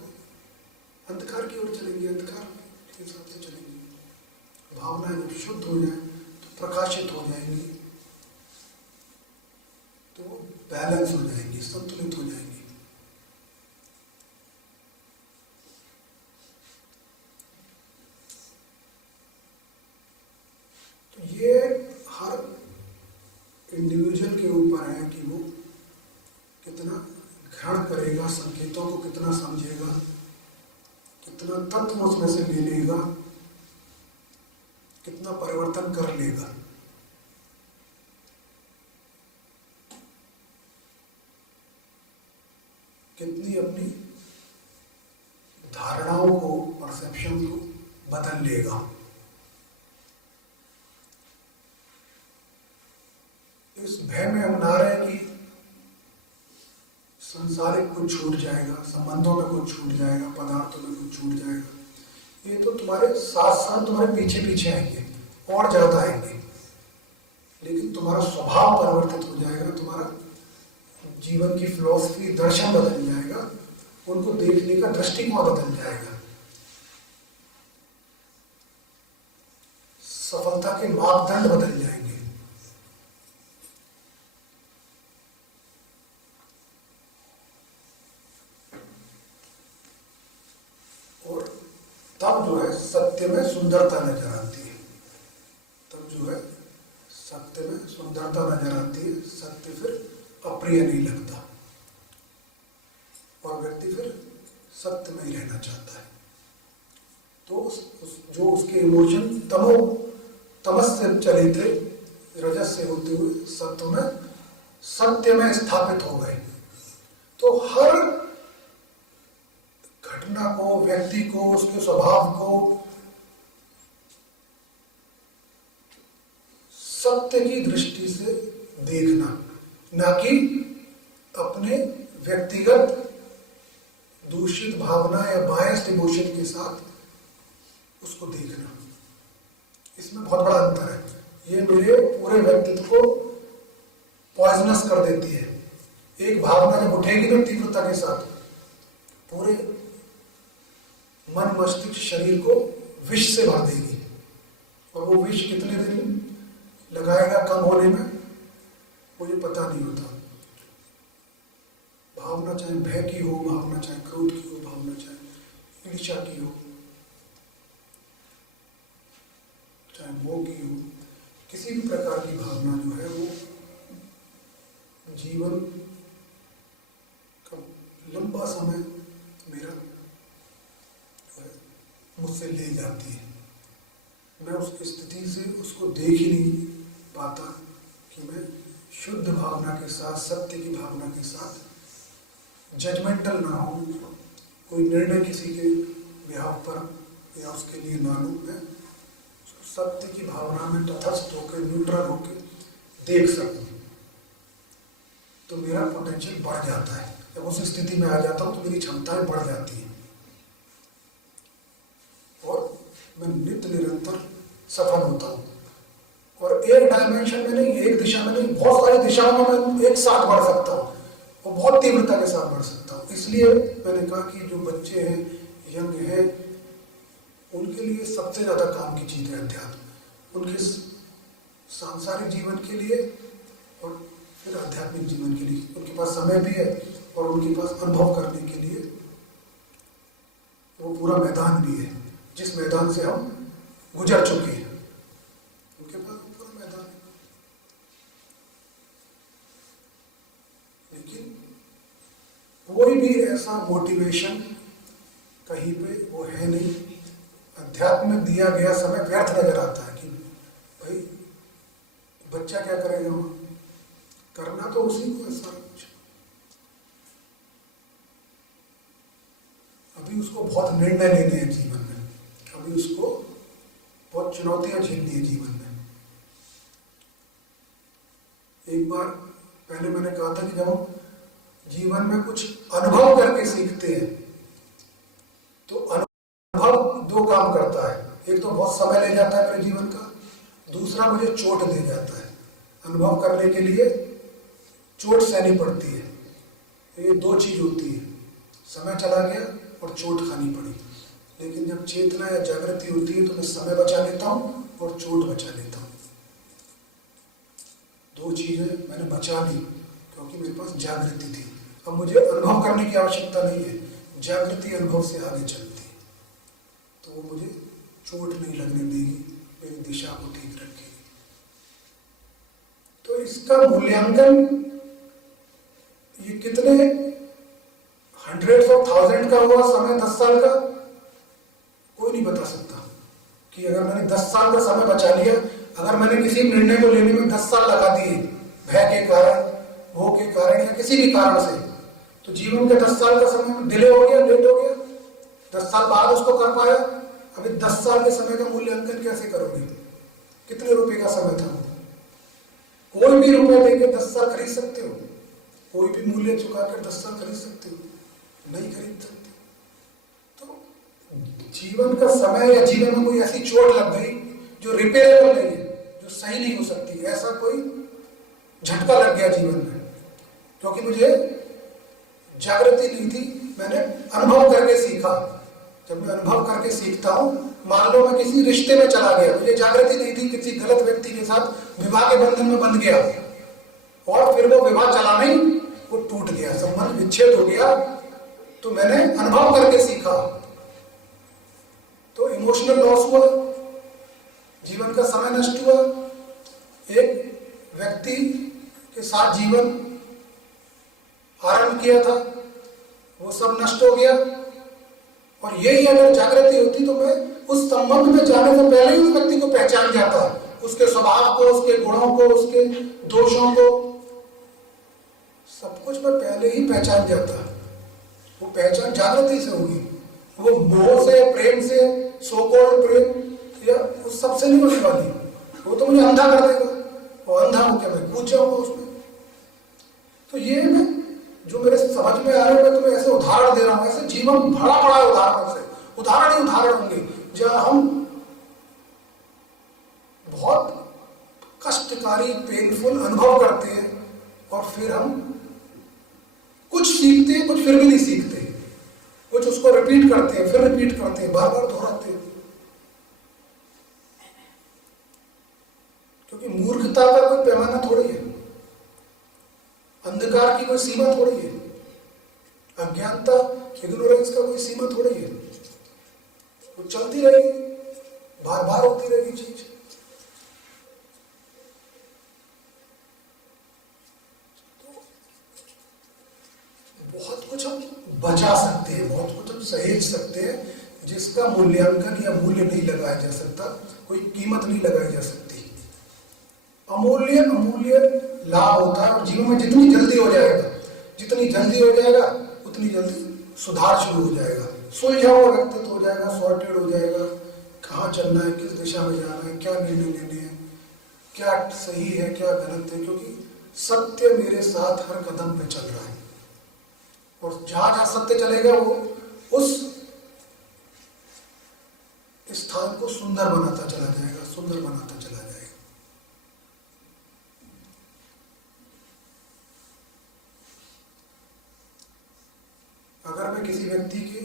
अंधकार की ओर चलेंगे, अंधकार के हिसाब से चलेंगे। भावनाएं जब शुद्ध हो जाए तो प्रकाशित हो जाएंगी, तो बैलेंस हो जाएंगी, संतुलित हो जाएंगी। तो ये हर इंडिविजुअल के ऊपर है कि वो कितना ग्रहण करेगा, संकेतों को कितना समझेगा, कितना तत्व उसमें से ले लेगा, कितना परिवर्तन कर लेगा। कितनी अपनी धारणाओं को, परसेप्शन को बदल लेगा। इस भय में हम ना रहे कि संसारिक कुछ छूट जाएगा, संबंधों में कुछ छूट जाएगा, पदार्थों में कुछ छूट जाएगा। ये तो तुम्हारे साथ साथ तुम्हारे पीछे पीछे आएंगे और ज्यादा आएंगे, लेकिन तुम्हारा स्वभाव परिवर्तित हो जाएगा, तुम्हारा जीवन की फिलॉसफी, दर्शन बदल जाएगा, उनको देखने का दृष्टिकोण बदल जाएगा, सफलता के मापदंड बदल जाएंगे। और तब जो है सत्य में सुंदरता नजर आती है, तब जो है सत्य में सुंदरता नजर आती है। सत्य फिर अप्रिय नहीं लगता और व्यक्ति फिर सत्य में ही रहना चाहता है। तो जो उसके इमोशन तमस से चले थे, रजस से होते हुए सत्य में स्थापित हो गए। तो हर घटना को, व्यक्ति को, उसके स्वभाव को सत्य की दृष्टि से देखना, ना कि अपने व्यक्तिगत दूषित भावना या बायस्ड इमोशन के साथ उसको देखना। इसमें बहुत बड़ा अंतर है। ये मेरे पूरे व्यक्तित्व को पॉइजनस कर देती है। एक भावना जब उठेगी ना तीव्रता के साथ, पूरे मन, मस्तिष्क, शरीर को विष से भर देगी। और वो विष कितने दिन लगाएगा कम होने में, मुझे पता नहीं होता। भावना चाहे भय की हो, भावना चाहे क्रोध की हो, भावना चाहे ईर्ष्या की हो, चाहे मोह की हो, किसी भी प्रकार की भावना जो है वो जीवन का लंबा समय मेरा जो है मुझसे ले जाती है। मैं उस स्थिति से उसको देख ही नहीं पाता कि मैं शुद्ध भावना के साथ, सत्य की भावना के साथ जजमेंटल ना हो, कोई निर्णय किसी के बिहाव पर या उसके लिए ना लूं। मैं सत्य की भावना में तटस्थ होकर, न्यूट्रल होकर देख सकूं, तो मेरा पोटेंशियल बढ़ जाता है। जब उस स्थिति में आ जाता हूं तो मेरी क्षमताएं बढ़ जाती हैं और मैं नित्य निरंतर सफल होता हूं। और एक डायमेंशन में नहीं, एक दिशा में नहीं, बहुत सारी दिशाओं में मैं एक साथ बढ़ सकता हूं और बहुत तीव्रता के साथ बढ़ सकता हूं। इसलिए मैंने कहा कि जो बच्चे हैं, यंग हैं, उनके लिए सबसे ज्यादा काम की चीज है अध्यात्म। उनके सांसारिक जीवन के लिए और फिर आध्यात्मिक जीवन के लिए उनके पास समय भी है और उनके पास अनुभव करने के लिए वो पूरा मैदान भी है, जिस मैदान से हम गुजर चुके हैं। उनके पास पूरा मैदान है, लेकिन कोई भी ऐसा मोटिवेशन कहीं पे वो है नहीं। अध्यात्म में दिया गया समय व्यर्थ नजर आता है कि भाई बच्चा क्या करेगा, करना तो उसी को है सारा कुछ। अभी उसको बहुत निर्णय लेने हैं जीवन में, अभी उसको बहुत चुनौतियां झेलनी है जीवन में। एक बार पहले मैंने कहा था कि जब हम जीवन में कुछ अनुभव करके सीखते हैं तो अनुभव दो काम करता है। एक तो बहुत समय ले जाता है मेरे जीवन का, दूसरा मुझे चोट दे जाता है। अनुभव करने के लिए चोट सहनी पड़ती है। ये दो चीज होती है, समय चला गया और चोट खानी पड़ी। लेकिन जब चेतना या जागृति होती है तो मैं समय बचा लेता हूं और चोट बचा लेता हूं। दो चीजें मैंने बचा ली क्योंकि मेरे पास जागृति थी। अब मुझे अनुभव करने की आवश्यकता नहीं है, जागृति अनुभव से आगे चलती है, तो वो मुझे चोट नहीं लगने देगी, मेरी दिशा को ठीक रखेगी। तो इसका मूल्यांकन ये कितने हंड्रेड्स ऑफ थाउजेंड का हुआ समय, 10 साल का, कोई नहीं बता सकता कि अगर मैंने 10 साल का समय बचा लिया, अगर मैंने किसी निर्णय को लेने में 10 साल लगा दिए भय के कारण, मोह के कारण या किसी भी कारण से, तो जीवन के 10 साल का समय डिले हो गया, लेट हो गया, 10 साल बाद उसको कर पाया। अभी 10 साल के समय का मूल्यांकन कैसे करोगे? कितने रुपए का समय था? कोई भी रुपए देके 10 साल खरीद सकते हो? कोई भी मूल्य चुकाकर 10 साल खरीद सकते हो? नहीं खरीद सकते। तो जीवन का समय या जीवन में कोई ऐसी चोट लग गई जो रिपेयरेबल नहीं है, जो सही नहीं हो सकती, ऐसा कोई झटका लग गया जीवन में, क्योंकि मुझे जागृति नहीं थी, मैंने अनुभव करके सीखा। जब मैं अनुभव करके सीखता हूं, मान लो मैं किसी रिश्ते में चला गया, मुझे जागृति नहीं थी, किसी गलत व्यक्ति के साथ विवाह के बंधन में बंध गया और फिर वो विवाह चला नहीं, वो टूट गया, संबंध विच्छेद हो गया, तो मैंने अनुभव करके सीखा। तो इमोशनल लॉस हुआ, जीवन का समय नष्ट हुआ, एक व्यक्ति के साथ जीवन आरंभ किया था वो सब नष्ट हो गया। और यही अगर जागृति होती तो मैं उस संबंध में जाने से पहले ही उस व्यक्ति को पहचान जाता, उसके स्वभाव को, उसके गुणों को, उसके दोषों को, सब कुछ मैं पहले ही पहचान जाता। वो पहचान जागृति से होगी, वो मोह से, प्रेम से, सो-कॉल्ड प्रेम या उस सबसे नहीं होने वाली। वो तो मुझे अंधा कर देगा, और अंधा होकर मैं कूद जाऊंगा उसमें। तो ये मैं जो मेरे समझ में आ रहा है, मैं तुम्हें ऐसे उदाहरण दे रहा हूं, ऐसे जीवन भरा पड़ा है उदाहरण से, उदाहरण ही उदाहरण होंगे जहां हम बहुत कष्टकारी, पेनफुल अनुभव करते हैं और फिर हम कुछ सीखते हैं, कुछ फिर भी नहीं सीखते, कुछ उसको रिपीट करते हैं, फिर रिपीट करते हैं, बार बार दोहराते हैं, क्योंकि मूर्खता का कोई पैमाना थोड़ी है, अंधकार की कोई सीमा थोड़ी है, अज्ञानता, इग्नोरेंस का कोई सीमा थोड़ी है, वो चलती रहेगी, बार बार होती रहेगी चीज। तो बहुत कुछ हम बचा सकते हैं, बहुत कुछ हम सहेज सकते हैं, जिसका मूल्यांकन या मूल्य नहीं लगाया जा सकता, कोई कीमत नहीं लगाई जा सकती। अमूल्य अमूल्य लाभ होता है, और जीवन में जितनी जल्दी हो जाएगा, जितनी जल्दी हो जाएगा उतनी जल्दी सुधार शुरू हो जाएगा, सुलझा हुआ व्यक्तित्व हो जाएगा, सॉर्टेड हो जाएगा, कहाँ चलना है, किस दिशा में जाना है, क्या निर्णय लेने हैं, क्या सही है, क्या गलत है, क्योंकि सत्य मेरे साथ हर कदम पे चल रहा है। और जहां जहां सत्य चलेगा वो उस स्थान को सुंदर बनाता चला जाएगा, सुंदर बनाता चला जाएगा। अगर मैं किसी व्यक्ति के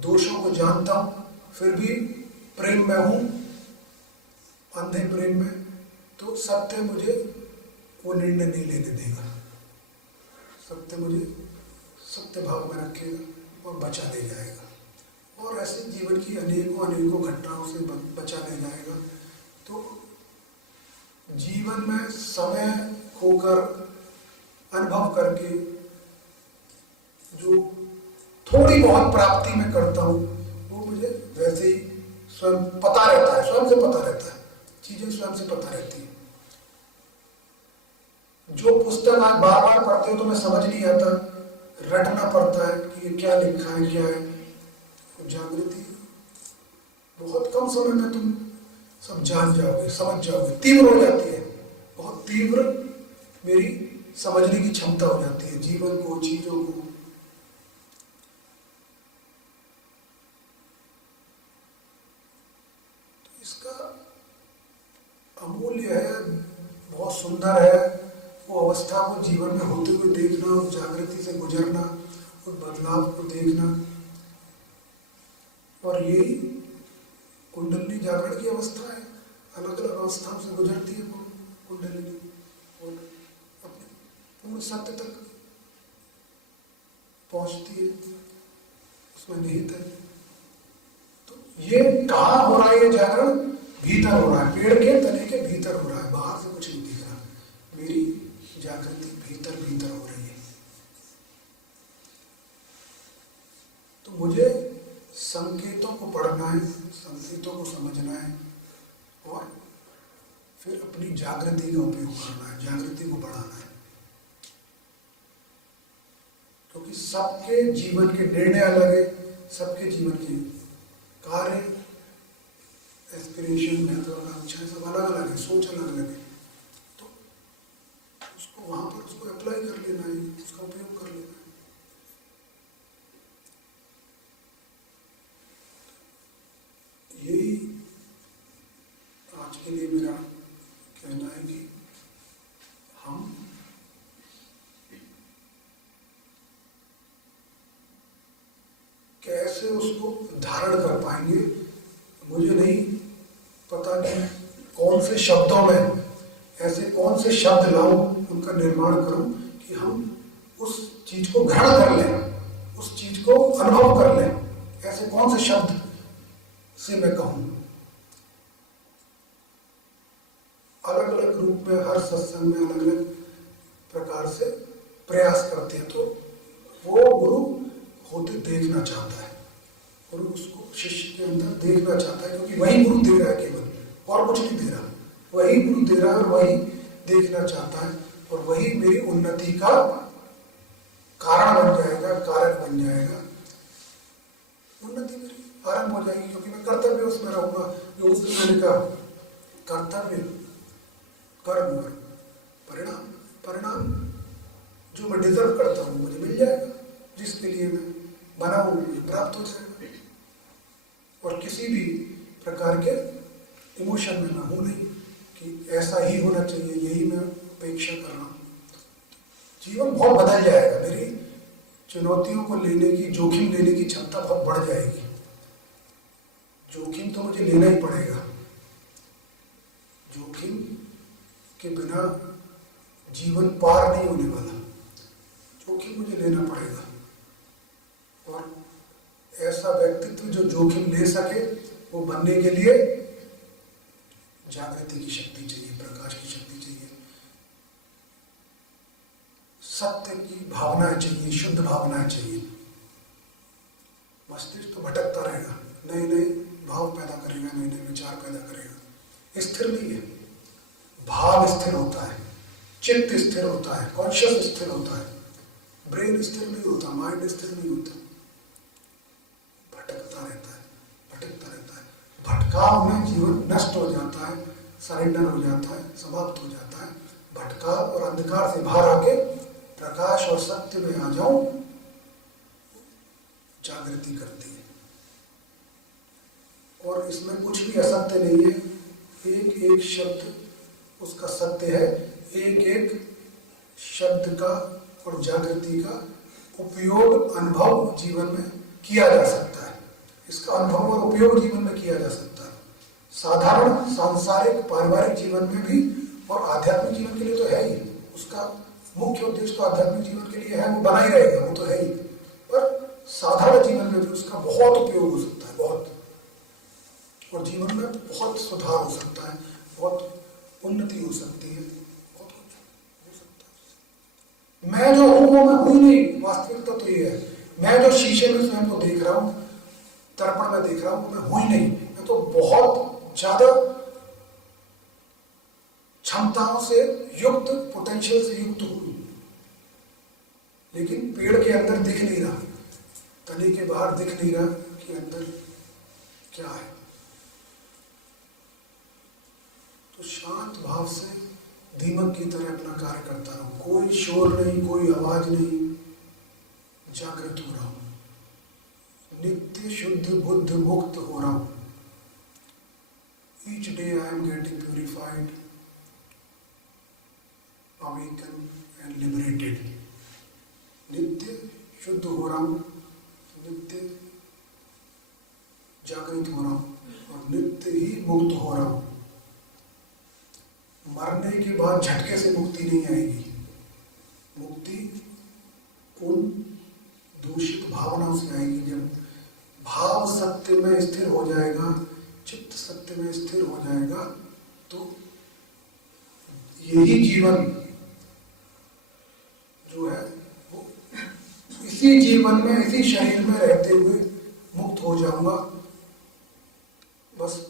दोषों को जानता हूं फिर भी प्रेम में हूं, अंधे प्रेम में, तो सत्य मुझे वो निर्णय नहीं लेने देगा, सत्य मुझे सत्य भाव में रखेगा और बचा ले जाएगा, और ऐसे जीवन की अनेकों अनेकों घटनाओं से बचा ले जाएगा। तो जीवन में समय खोकर अनुभव करके जो थोड़ी बहुत प्राप्ति में करता हूं, वो मुझे वैसे ही स्वयं पता रहता है, स्वयं से पता रहता है, चीजें स्वयं से पता रहती है। जो पुस्तक आप बार बार पढ़ते हो तो मैं समझ नहीं आता, रटना पड़ता है कि ये क्या लिखा है, क्या है। तो जागृति बहुत कम समय में तुम सब जान जाओगे, समझ जाओगे, तीव्र हो जाती है, बहुत तीव्र मेरी समझने की क्षमता हो जाती है जीवन को, चीजों को। अमूल्य है, बहुत सुंदर है वो अवस्था को जीवन में होते हुए देखना, उस जागृति से गुजरना, उस बदलाव को देखना। और यही कुंडलिनी जागरण की अवस्था है, अलग अलग अवस्थाओं से गुजरती है कुंडलिनी और अपने पूर्ण सत्य तक पहुंचती है, उसमें निहित है। तो ये कहाँ हो रहा है ये जागरण? भीतर हो रहा है, पेड़ के तने के भीतर हो रहा है, बाहर से कुछ नहीं दिख रहा। मेरी जागृति भीतर भीतर हो रही है। तो मुझे संकेतों को पढ़ना है, संकेतों को समझना है और फिर अपनी जागृति का उपयोग करना है, जागृति को बढ़ाना है। क्योंकि सबके जीवन के निर्णय अलग है, सबके जीवन के कार्य, एस्पिरेशन, महत्वाकांक्षाएं सब अलग अलग है, सोच अलग अलग है। तो उसको वहां पर उसको अप्लाई कर लेना है, उसका उपयोग कर लेना है। यही आज के लिए मेरा कहना है कि हम कैसे उसको धारण कर पाएंगे। मुझे नहीं पता कि कौन से शब्दों में ऐसे कौन से शब्द लाऊं, उनका निर्माण करूं कि हम उस चीज को ग्रहण कर लें, उस चीज को अनुभव कर लें। ऐसे कौन से शब्द से मैं कहूं। अलग अलग रूप में हर सत्संग में अलग अलग प्रकार से प्रयास करते हैं। तो वो गुरु होते देखना चाहता है, गुरु उसको शिष्य के अंदर देखना चाहता है, क्योंकि वही गुरु दे रहा है, केवल और कुछ नहीं दे रहा। वही गुरु दे रहा है और वही देखना चाहता है, और वही मेरी उन्नति का कारण बन जाएगा, कारक बन जाएगा। उन्नति मेरी आरंभ हो जाएगी, क्योंकि मैं कर्तव्य उसमें रहूंगा। जो उस मैंने कहा कर्तव्य, कर्म और परिणाम, परिणाम जो मैं डिजर्व करता हूं मुझे मिल जाएगा, जिसके लिए मैं बना हूं मुझे प्राप्त हो जाएगा। और किसी भी प्रकार के इमोशन में मैं हूं नहीं कि ऐसा ही होना चाहिए, यही मैं अपेक्षा कर रहा हूं। जीवन बहुत बदल जाएगा, मेरी चुनौतियों को लेने की, जोखिम लेने की क्षमता बहुत बढ़ जाएगी। जोखिम तो मुझे लेना ही पड़ेगा, जोखिम के बिना जीवन पार नहीं होने वाला, जोखिम मुझे लेना पड़ेगा। और ऐसा व्यक्तित्व जो जोखिम ले सके, वो बनने के लिए जागृति की शक्ति चाहिए, प्रकाश की शक्ति चाहिए, सत्य की भावना चाहिए, शुद्ध भावना चाहिए। मस्तिष्क तो भटकता रहेगा, नए नए भाव पैदा करेगा, नए नए विचार पैदा करेगा, स्थिर नहीं है। भाव स्थिर होता है, चित्त स्थिर होता है, कॉन्शियस स्थिर होता है, ब्रेन स्थिर नहीं होता, माइंड स्थिर नहीं होता, भटकता रहता है, भटकता रहता है। भटकाव में जीवन नष्ट हो जाता है, सरेंडर हो जाता है, समाप्त हो जाता है। भटकाव और अंधकार से बाहर आके प्रकाश और सत्य में आ जाऊं, जागृति करती है। और इसमें कुछ भी असत्य नहीं है, एक एक शब्द उसका सत्य है। एक एक शब्द का और जागृति का उपयोग, अनुभव जीवन में किया जा सकता है। इसका अनुभव और उपयोग जीवन में किया जा सकता है, साधारण सांसारिक पारिवारिक जीवन में भी, और आध्यात्मिक जीवन के लिए तो है ही। उसका मुख्य उद्देश्य तो आध्यात्मिक जीवन के लिए है, वो बना ही रहेगा, वो तो है ही। पर साधारण जीवन में भी उसका बहुत उपयोग हो सकता है, बहुत, और जीवन में बहुत सुधार हो सकता है, बहुत उन्नति हो सकती है, बहुत कुछ हो सकता है। मैं जो हूं वो मैं हूं नहीं, वास्तविकता तो ये है। मैं जो शीशे में स्वयं को देख रहा हूं, दर्पण में देख रहा हूं, मैं हूं ही नहीं। मैं तो बहुत ज्यादा क्षमताओं से युक्त, पोटेंशियल से युक्त हूं, लेकिन पेड़ के अंदर दिख नहीं रहा, तने के बाहर दिख नहीं रहा कि अंदर क्या है। तो शांत भाव से दीमक की तरह अपना कार्य करता रहूं, कोई शोर नहीं, कोई आवाज नहीं, जागृत हो रहा हूं, नित्य शुद्ध बुद्ध मुक्त हो रहा हूं। Each day I am getting purified, awaken and liberated. नित्य शुद्ध हो रहा हूं, नित्य जागृत हो रहा हूं, और नित्य ही मुक्त हो रहा हूं। मरने के बाद झटके से मुक्ति नहीं आएगी, मुक्ति उन दूषित भावनाओं से आएगी जब भाव सत्य में स्थिर हो जाएगा, चित्त सत्य में स्थिर हो जाएगा। तो यही जीवन जो है वो इसी जीवन में, इसी शरीर में रहते हुए मुक्त हो जाऊंगा। बस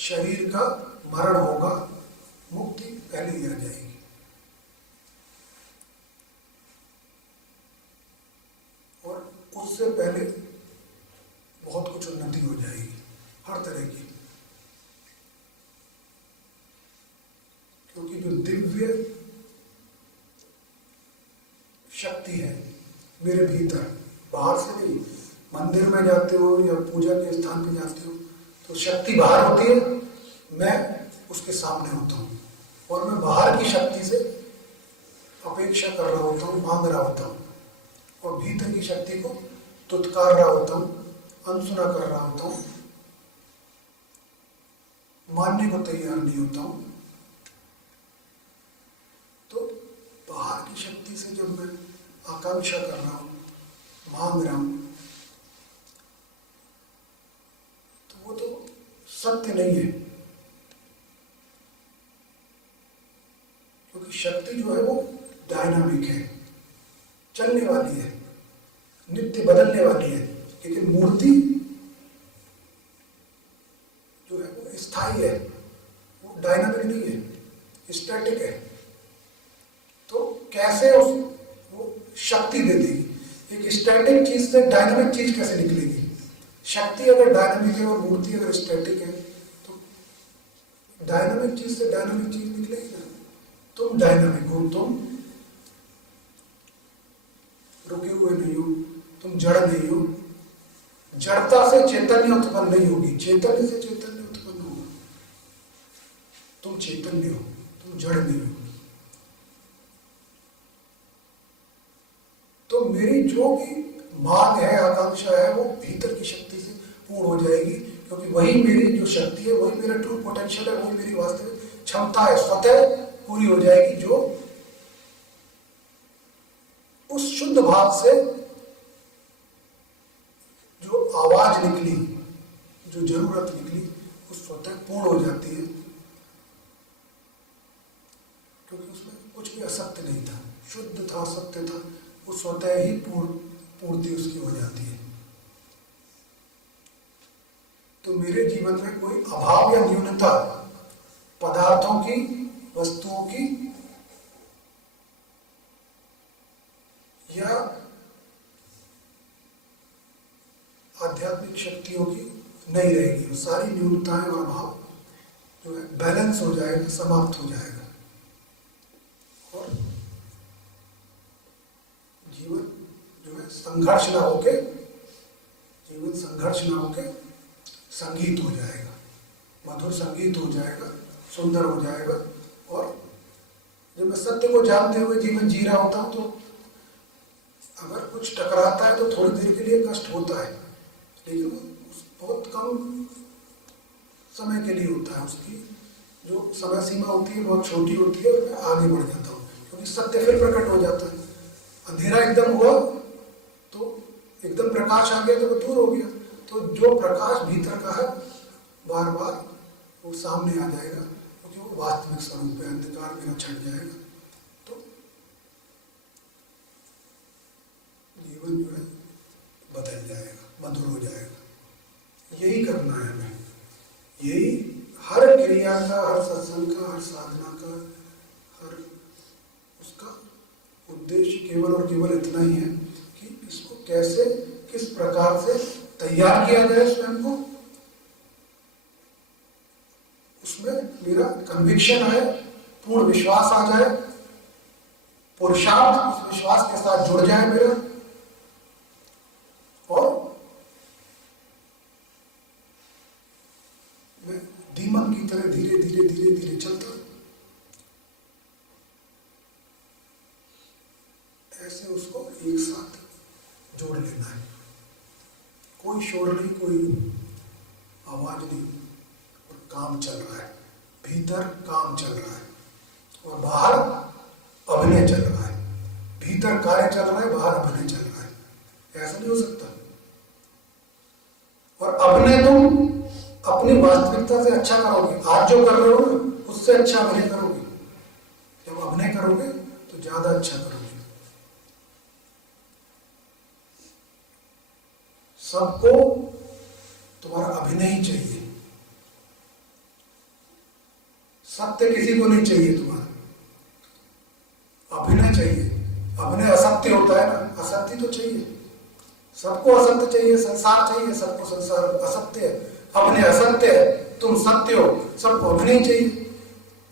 शरीर का मरण होगा, मुक्ति पहले ही आ जाएगी। उससे पहले बहुत कुछ उन्नति हो जाएगी, हर तरह की। क्योंकि जो दिव्य शक्ति है मेरे भीतर, बाहर से नहीं, मंदिर में जाते हो या पूजा के स्थान पे जाते हो तो शक्ति बाहर होती है, मैं उसके सामने होता हूँ और मैं बाहर की शक्ति से अपेक्षा कर रहा होता हूँ, मांग रहा होता हूँ, और भीतर की शक्ति को तुत्कार रहा होता हूँ, अनसुना कर रहा होता हूँ, मानने को तैयार नहीं होता हूँ। तो बाहर की शक्ति से जब मैं आकांक्षा कर रहा हूँ, मांग रहा हूँ, तो वो तो सत्य नहीं है। क्योंकि शक्ति जो है वो डायनामिक है, चलने वाली है, नित्य बदलने वाली है। लेकिन मूर्ति जो है वो स्थायी है, वो डायनामिक नहीं है, स्टैटिक है। तो कैसे वो शक्ति दे देगी? एक स्टैटिक चीज से डायनामिक चीज कैसे निकलेगी? शक्ति अगर डायनामिक है और मूर्ति अगर स्टैटिक है तो डायनामिक चीज से डायनामिक चीज निकलेगी ना। तुम डायनामिक हो, तुम रुके हुए नहीं हो, तुम जड़ नहीं हो। जड़ता से चैतन्य उत्पन्न नहीं होगी, चैतन्य से चैतन्य उत्पन्न होगा। तुम चैतन्य हो, तुम जड़ नहीं हो। तो मेरी जो भी मांग है, आकांक्षा है, वो भीतर की शक्ति से पूर्ण हो जाएगी। क्योंकि वही मेरी जो शक्ति है, वही मेरा ट्रू पोटेंशियल है, वही मेरी वास्तविक क्षमता है, स्वतः पूरी हो जाएगी। जो उस शुद्ध भाव से जो आवाज निकली, जो जरूरत निकली, वो स्वतः पूर्ण हो जाती है। क्योंकि उसमें कुछ भी असत्य नहीं था, शुद्ध था, सत्य था, वो स्वतः ही पूर्ति उसकी हो जाती है। तो मेरे जीवन में कोई अभाव या न्यूनता पदार्थों की, वस्तुओं की या आध्यात्मिक शक्तियों की नहीं रहेगी। सारी न्यूनताएं और अभाव जो है बैलेंस हो जाएगा, समाप्त हो जाएगा। और जीवन जो है संघर्ष ना होके, जीवन संघर्ष ना होके संगीत हो जाएगा, मधुर संगीत हो जाएगा, सुंदर हो जाएगा। और जब मैं सत्य को जानते हुए जीवन जी रहा होता हूं तो अगर कुछ टकराता है तो थोड़ी देर के लिए कष्ट होता है, लेकिन बहुत कम समय के लिए होता है। उसकी जो समय सीमा होती है बहुत छोटी होती है और मैं आगे बढ़ जाता हूँ, क्योंकि सत्य फिर प्रकट हो जाता है। अंधेरा एकदम हुआ तो एकदम प्रकाश आ गया तो वो दूर हो गया। तो जो प्रकाश भीतर का है बार बार वो सामने आ जाएगा, क्योंकि वो वास्तविक स्वरूप है, अंधकार मेरा छट जाएगा। तो जीवन जो है बदल जाएगा, मधुर हो जाएगा। यही करना है हमें, यही हर क्रिया का, हर सत्संग का, हर साधना का, हर उसका उद्देश्य केवल और केवल इतना ही है कि इसको कैसे, किस प्रकार से तैयार किया जाए स्वयं को। उसमें मेरा कन्विक्शन है, पूर्ण विश्वास आ जाए, पुरुषार्थ उस विश्वास के साथ जुड़ जाए मेरा, और मैं डीमन की तरह धीरे धीरे धीरे धीरे चलता। ऐसे उसको एक साथ जोड़ लेना है। कोई शोर नहीं, कोई आवाज नहीं, और काम चल रहा है। भीतर काम चल रहा है और बाहर अभिनय चल रहा है। भीतर कार्य चल रहा है, बाहर अभिनय चल रहा है। ऐसा नहीं हो सकता। और अभिनय तुम अपनी वास्तविकता से अच्छा करोगे। आज जो कर रहे हो ना, उससे अच्छा अभिनय करोगे। जब अभिनय करोगे तो ज्यादा अच्छा करोगे। सबको तुम्हारा अभिनय ही चाहिए, सत्य किसी को नहीं चाहिए, तुम्हारा अभिनय चाहिए। अभिनय असत्य होता है ना, असत्य तो चाहिए, सबको असत्य चाहिए, संसार चाहिए, सबको संसार असत्य है, अपने असत्य है, तुम सत्य हो, सबको अभिनय चाहिए।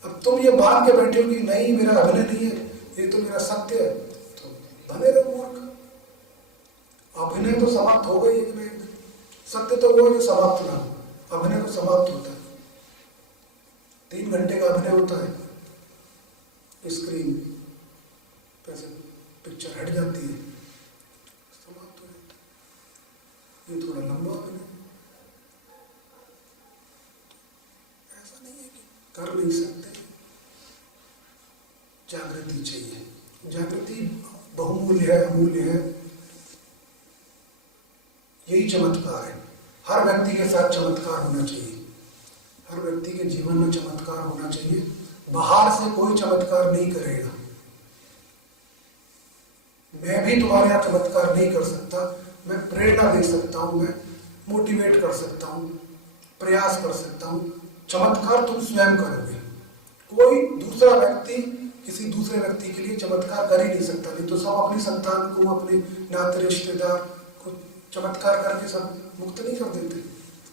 अब तुम ये मान के बैठे हो कि नहीं मेरा अभिनय नहीं है, ये तो मेरा सत्य है, तो भले रहो मूर्ख। अभिनय तो समाप्त हो गई एक ना एक दिन। सत्य तो वो जो समाप्त ना हो, अभिनय तो समाप्त होता है। 3 घंटे का अभिनय होता है, स्क्रीन पे से पिक्चर हट जाती है, समाप्त हो जाता है। ये थोड़ा लंबा अभिनय, ऐसा नहीं है कि कर नहीं सकते। जागृति चाहिए, जागृति बहुमूल्य है, अमूल्य है। यही चमत्कार है। हर व्यक्ति के साथ चमत्कार होना चाहिए, हर व्यक्ति के जीवन में चमत्कार होना चाहिए। बाहर से कोई चमत्कार नहीं करेगा। मैं भी तुम्हारे यहाँ चमत्कार नहीं कर सकता, मैं प्रेरणा दे सकता हूं, मैं मोटिवेट कर सकता हूं, प्रयास कर सकता हूं। चमत्कार तुम स्वयं करोगे। कोई दूसरा व्यक्ति किसी दूसरे व्यक्ति के लिए चमत्कार कर ही नहीं सकता। नहीं तो सब अपनी संतान को, अपने नाते रिश्तेदार को चमत्कार करके सब मुक्त नहीं कर देते,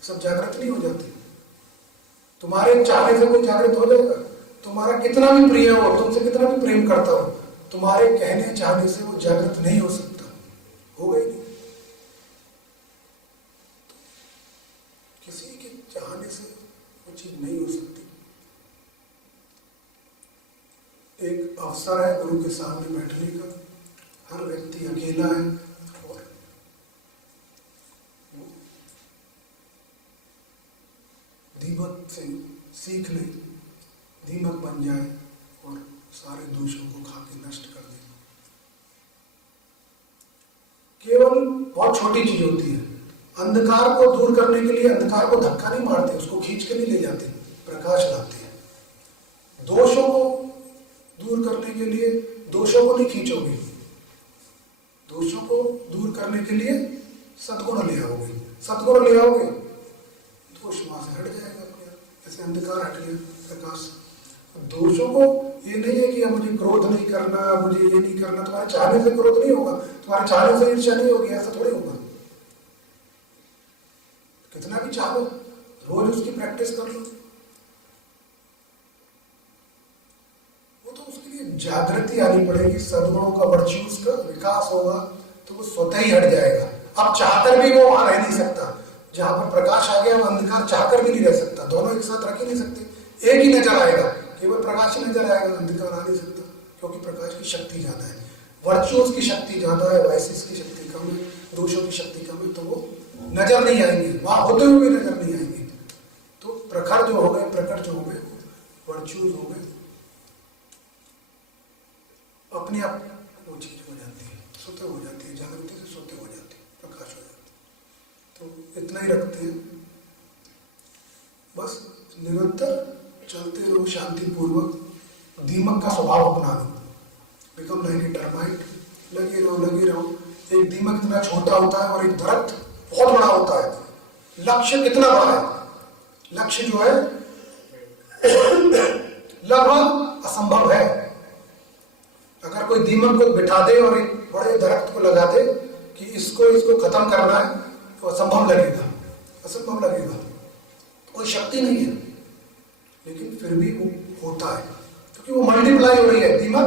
सब जागृत नहीं हो जाते। तुम्हारे चाहने से कोई जागृत हो जाएगा? तुम्हारा कितना भी प्रिय हो, तुमसे कितना भी प्रेम करता हो, तुम्हारे कहने चाहने से वो जागृत नहीं हो सकता, होगा ही नहीं। किसी के चाहने से वो चीज नहीं हो सकती। एक अवसर है गुरु के सामने बैठने का। हर व्यक्ति अकेला है और दीमक से सीख ले, दीमक बन जाए और सारे दोषों को खा के नष्ट कर दे। केवल बहुत छोटी चीज होती है। अंधकार को दूर करने के लिए अंधकार को धक्का नहीं मारते, उसको खींच के नहीं ले जाते, प्रकाश लाते हैं। दोषों को दूर करने के लिए दोषों को नहीं खींचोगे, दोषों को दूर करने के लिए सद्गुण ले आओगे। सद्गुण ले आओगे, दोष वहां से हट जाएगा अपने आप। जैसे अंधकार हट गया, प्रकाश। दोषों को ये नहीं है कि मुझे क्रोध नहीं करना, मुझे ये नहीं करना। तुम्हारे चाहने से क्रोध नहीं होगा, तुम्हारे चाहने से ईर्ष्या नहीं होगी, ऐसा थोड़ी होगा। कितना भी चाहो, रोज उसकी प्रैक्टिस कर लो। वो तो उसके लिए जागृति आनी पड़ेगी, सद्गुणों का, वर्च्यूज का विकास होगा तो वो स्वतः ही हट जाएगा। अब चाहकर भी वो वहां रह नहीं सकता। जहां पर प्रकाश आ गया, वो अंधकार चाहकर भी नहीं रह सकता। दोनों एक साथ रख ही नहीं सकते। एक ही नजर आएगा, केवल प्रकाश ही नजर आएगा, अंधकार आ नहीं सकता, क्योंकि प्रकाश की शक्ति ज्यादा है, वर्च्यूज की शक्ति ज्यादा है, वाइसेस की शक्ति कम है, दोषों की शक्ति कम है। तो वो नजर नहीं आएंगे, वहां होते हुए नजर नहीं आएंगे। तो प्रखर जो हो गए, प्रकट जो हो गए, वर्च्यूज हो गए, अपने आप वो चीज हो जाती है, स्वतः हो जाती है, जागृति से स्वतः हो जाती है, प्रकाश हो जाती है। तो इतना ही रखते हैं, बस निरंतर चलते रहो शांतिपूर्वक। दीमक का स्वभाव अपना लो, बिकम लाइक ए टर्माइट। लगे रहो, लगे रहो। एक दीमक इतना छोटा होता है और एक दरख्त बहुत बड़ा होता है। लक्ष्य कितना बड़ा है? लक्ष्य जो है लगभग असंभव है। अगर कोई दीमक को बिठा दे और एक बड़े दरख्त को लगा दे कि इसको खत्म करना है, तो असंभव लगेगा, असंभव लगेगा, कोई शक्ति नहीं है। लेकिन फिर भी वो होता है, क्योंकि वो मल्टीप्लाई हो रही है। दीमक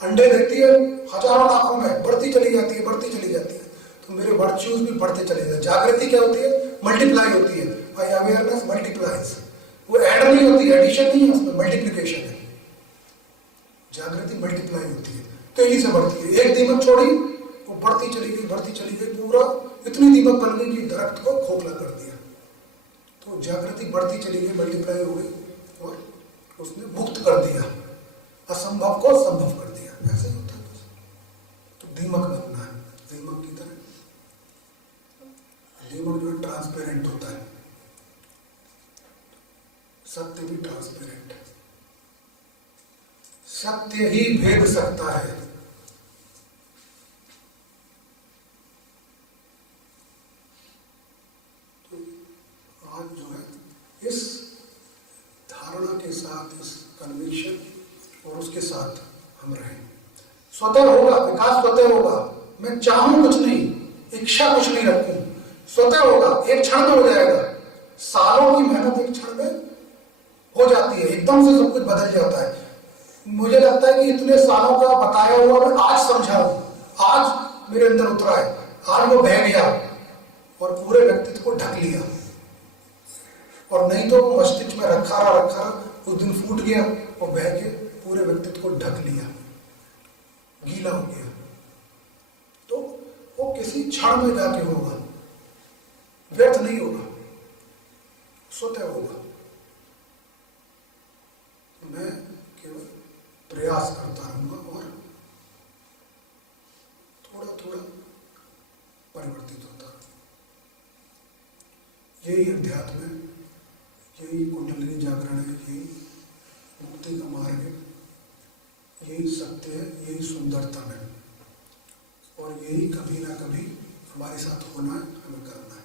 अंडे देती है हजारों लाखों में, बढ़ती चली जाती है, बढ़ती चली जाती है। तो मेरे वर्च्यूज भी बढ़ते चले जाते। जागृति क्या होती है? मल्टीप्लाई होती है। By awareness multiplies. वो ऐड नहीं होती, एडिशन नहीं है, उसमें मल्टीप्लिकेशन है। जागृति मल्टीप्लाई होती है, तेजी से बढ़ती है। एक दीमक छोड़ी, वो बढ़ती चली गई, बढ़ती चली गई, पूरा इतनी दीमक बन गई कि दरख्त को खोखला कर दिया। तो जागृति बढ़ती चली गई, मल्टीप्लाई हो गई और उसने मुक्त कर दिया, असंभव को संभव कर दिया। ऐसे ही होता है। तो दीमक बनना है, दीमक की तरह। दीमक जो है ट्रांसपेरेंट होता है, सत्य भी ट्रांसपेरेंट है। सत्य ही भेद सकता है। तो आज जो है इस धारणा के साथ, इस कन्विक्शन और उसके साथ हम रहें। स्वतः होगा विकास, स्वतः होगा। मैं चाहूं कुछ नहीं, एक इच्छा कुछ नहीं रखूं, स्वतः होगा, एक क्षण में हो जाएगा। सालों की मेहनत एक क्षण में हो जाती है, एकदम से सब कुछ बदल जाता है। मुझे लगता है कि इतने सालों का बताया हुआ मैं आज समझा हूं, आज मेरे अंदर उतरा है, आज वो बह गया और पूरे व्यक्तित्व को ढक लिया। और नहीं तो वो मस्तिष्क में रखा रहा, उस दिन फूट गया और बह के पूरे व्यक्तित्व को ढक लिया, गीला हो गया। तो वो किसी क्षण में जाके होगा, व्यर्थ नहीं होगा, स्वतः होगा। मैं केवल प्रयास करता रहूंगा और थोड़ा थोड़ा परिवर्तित होता। यही अध्यात्म है, यही कुंडलिनी जागरण है, यही मुक्ति का मार्ग है, यही सत्य है, यही सुंदरतम है। और यही कभी ना कभी हमारे साथ होना है, हमें करना है।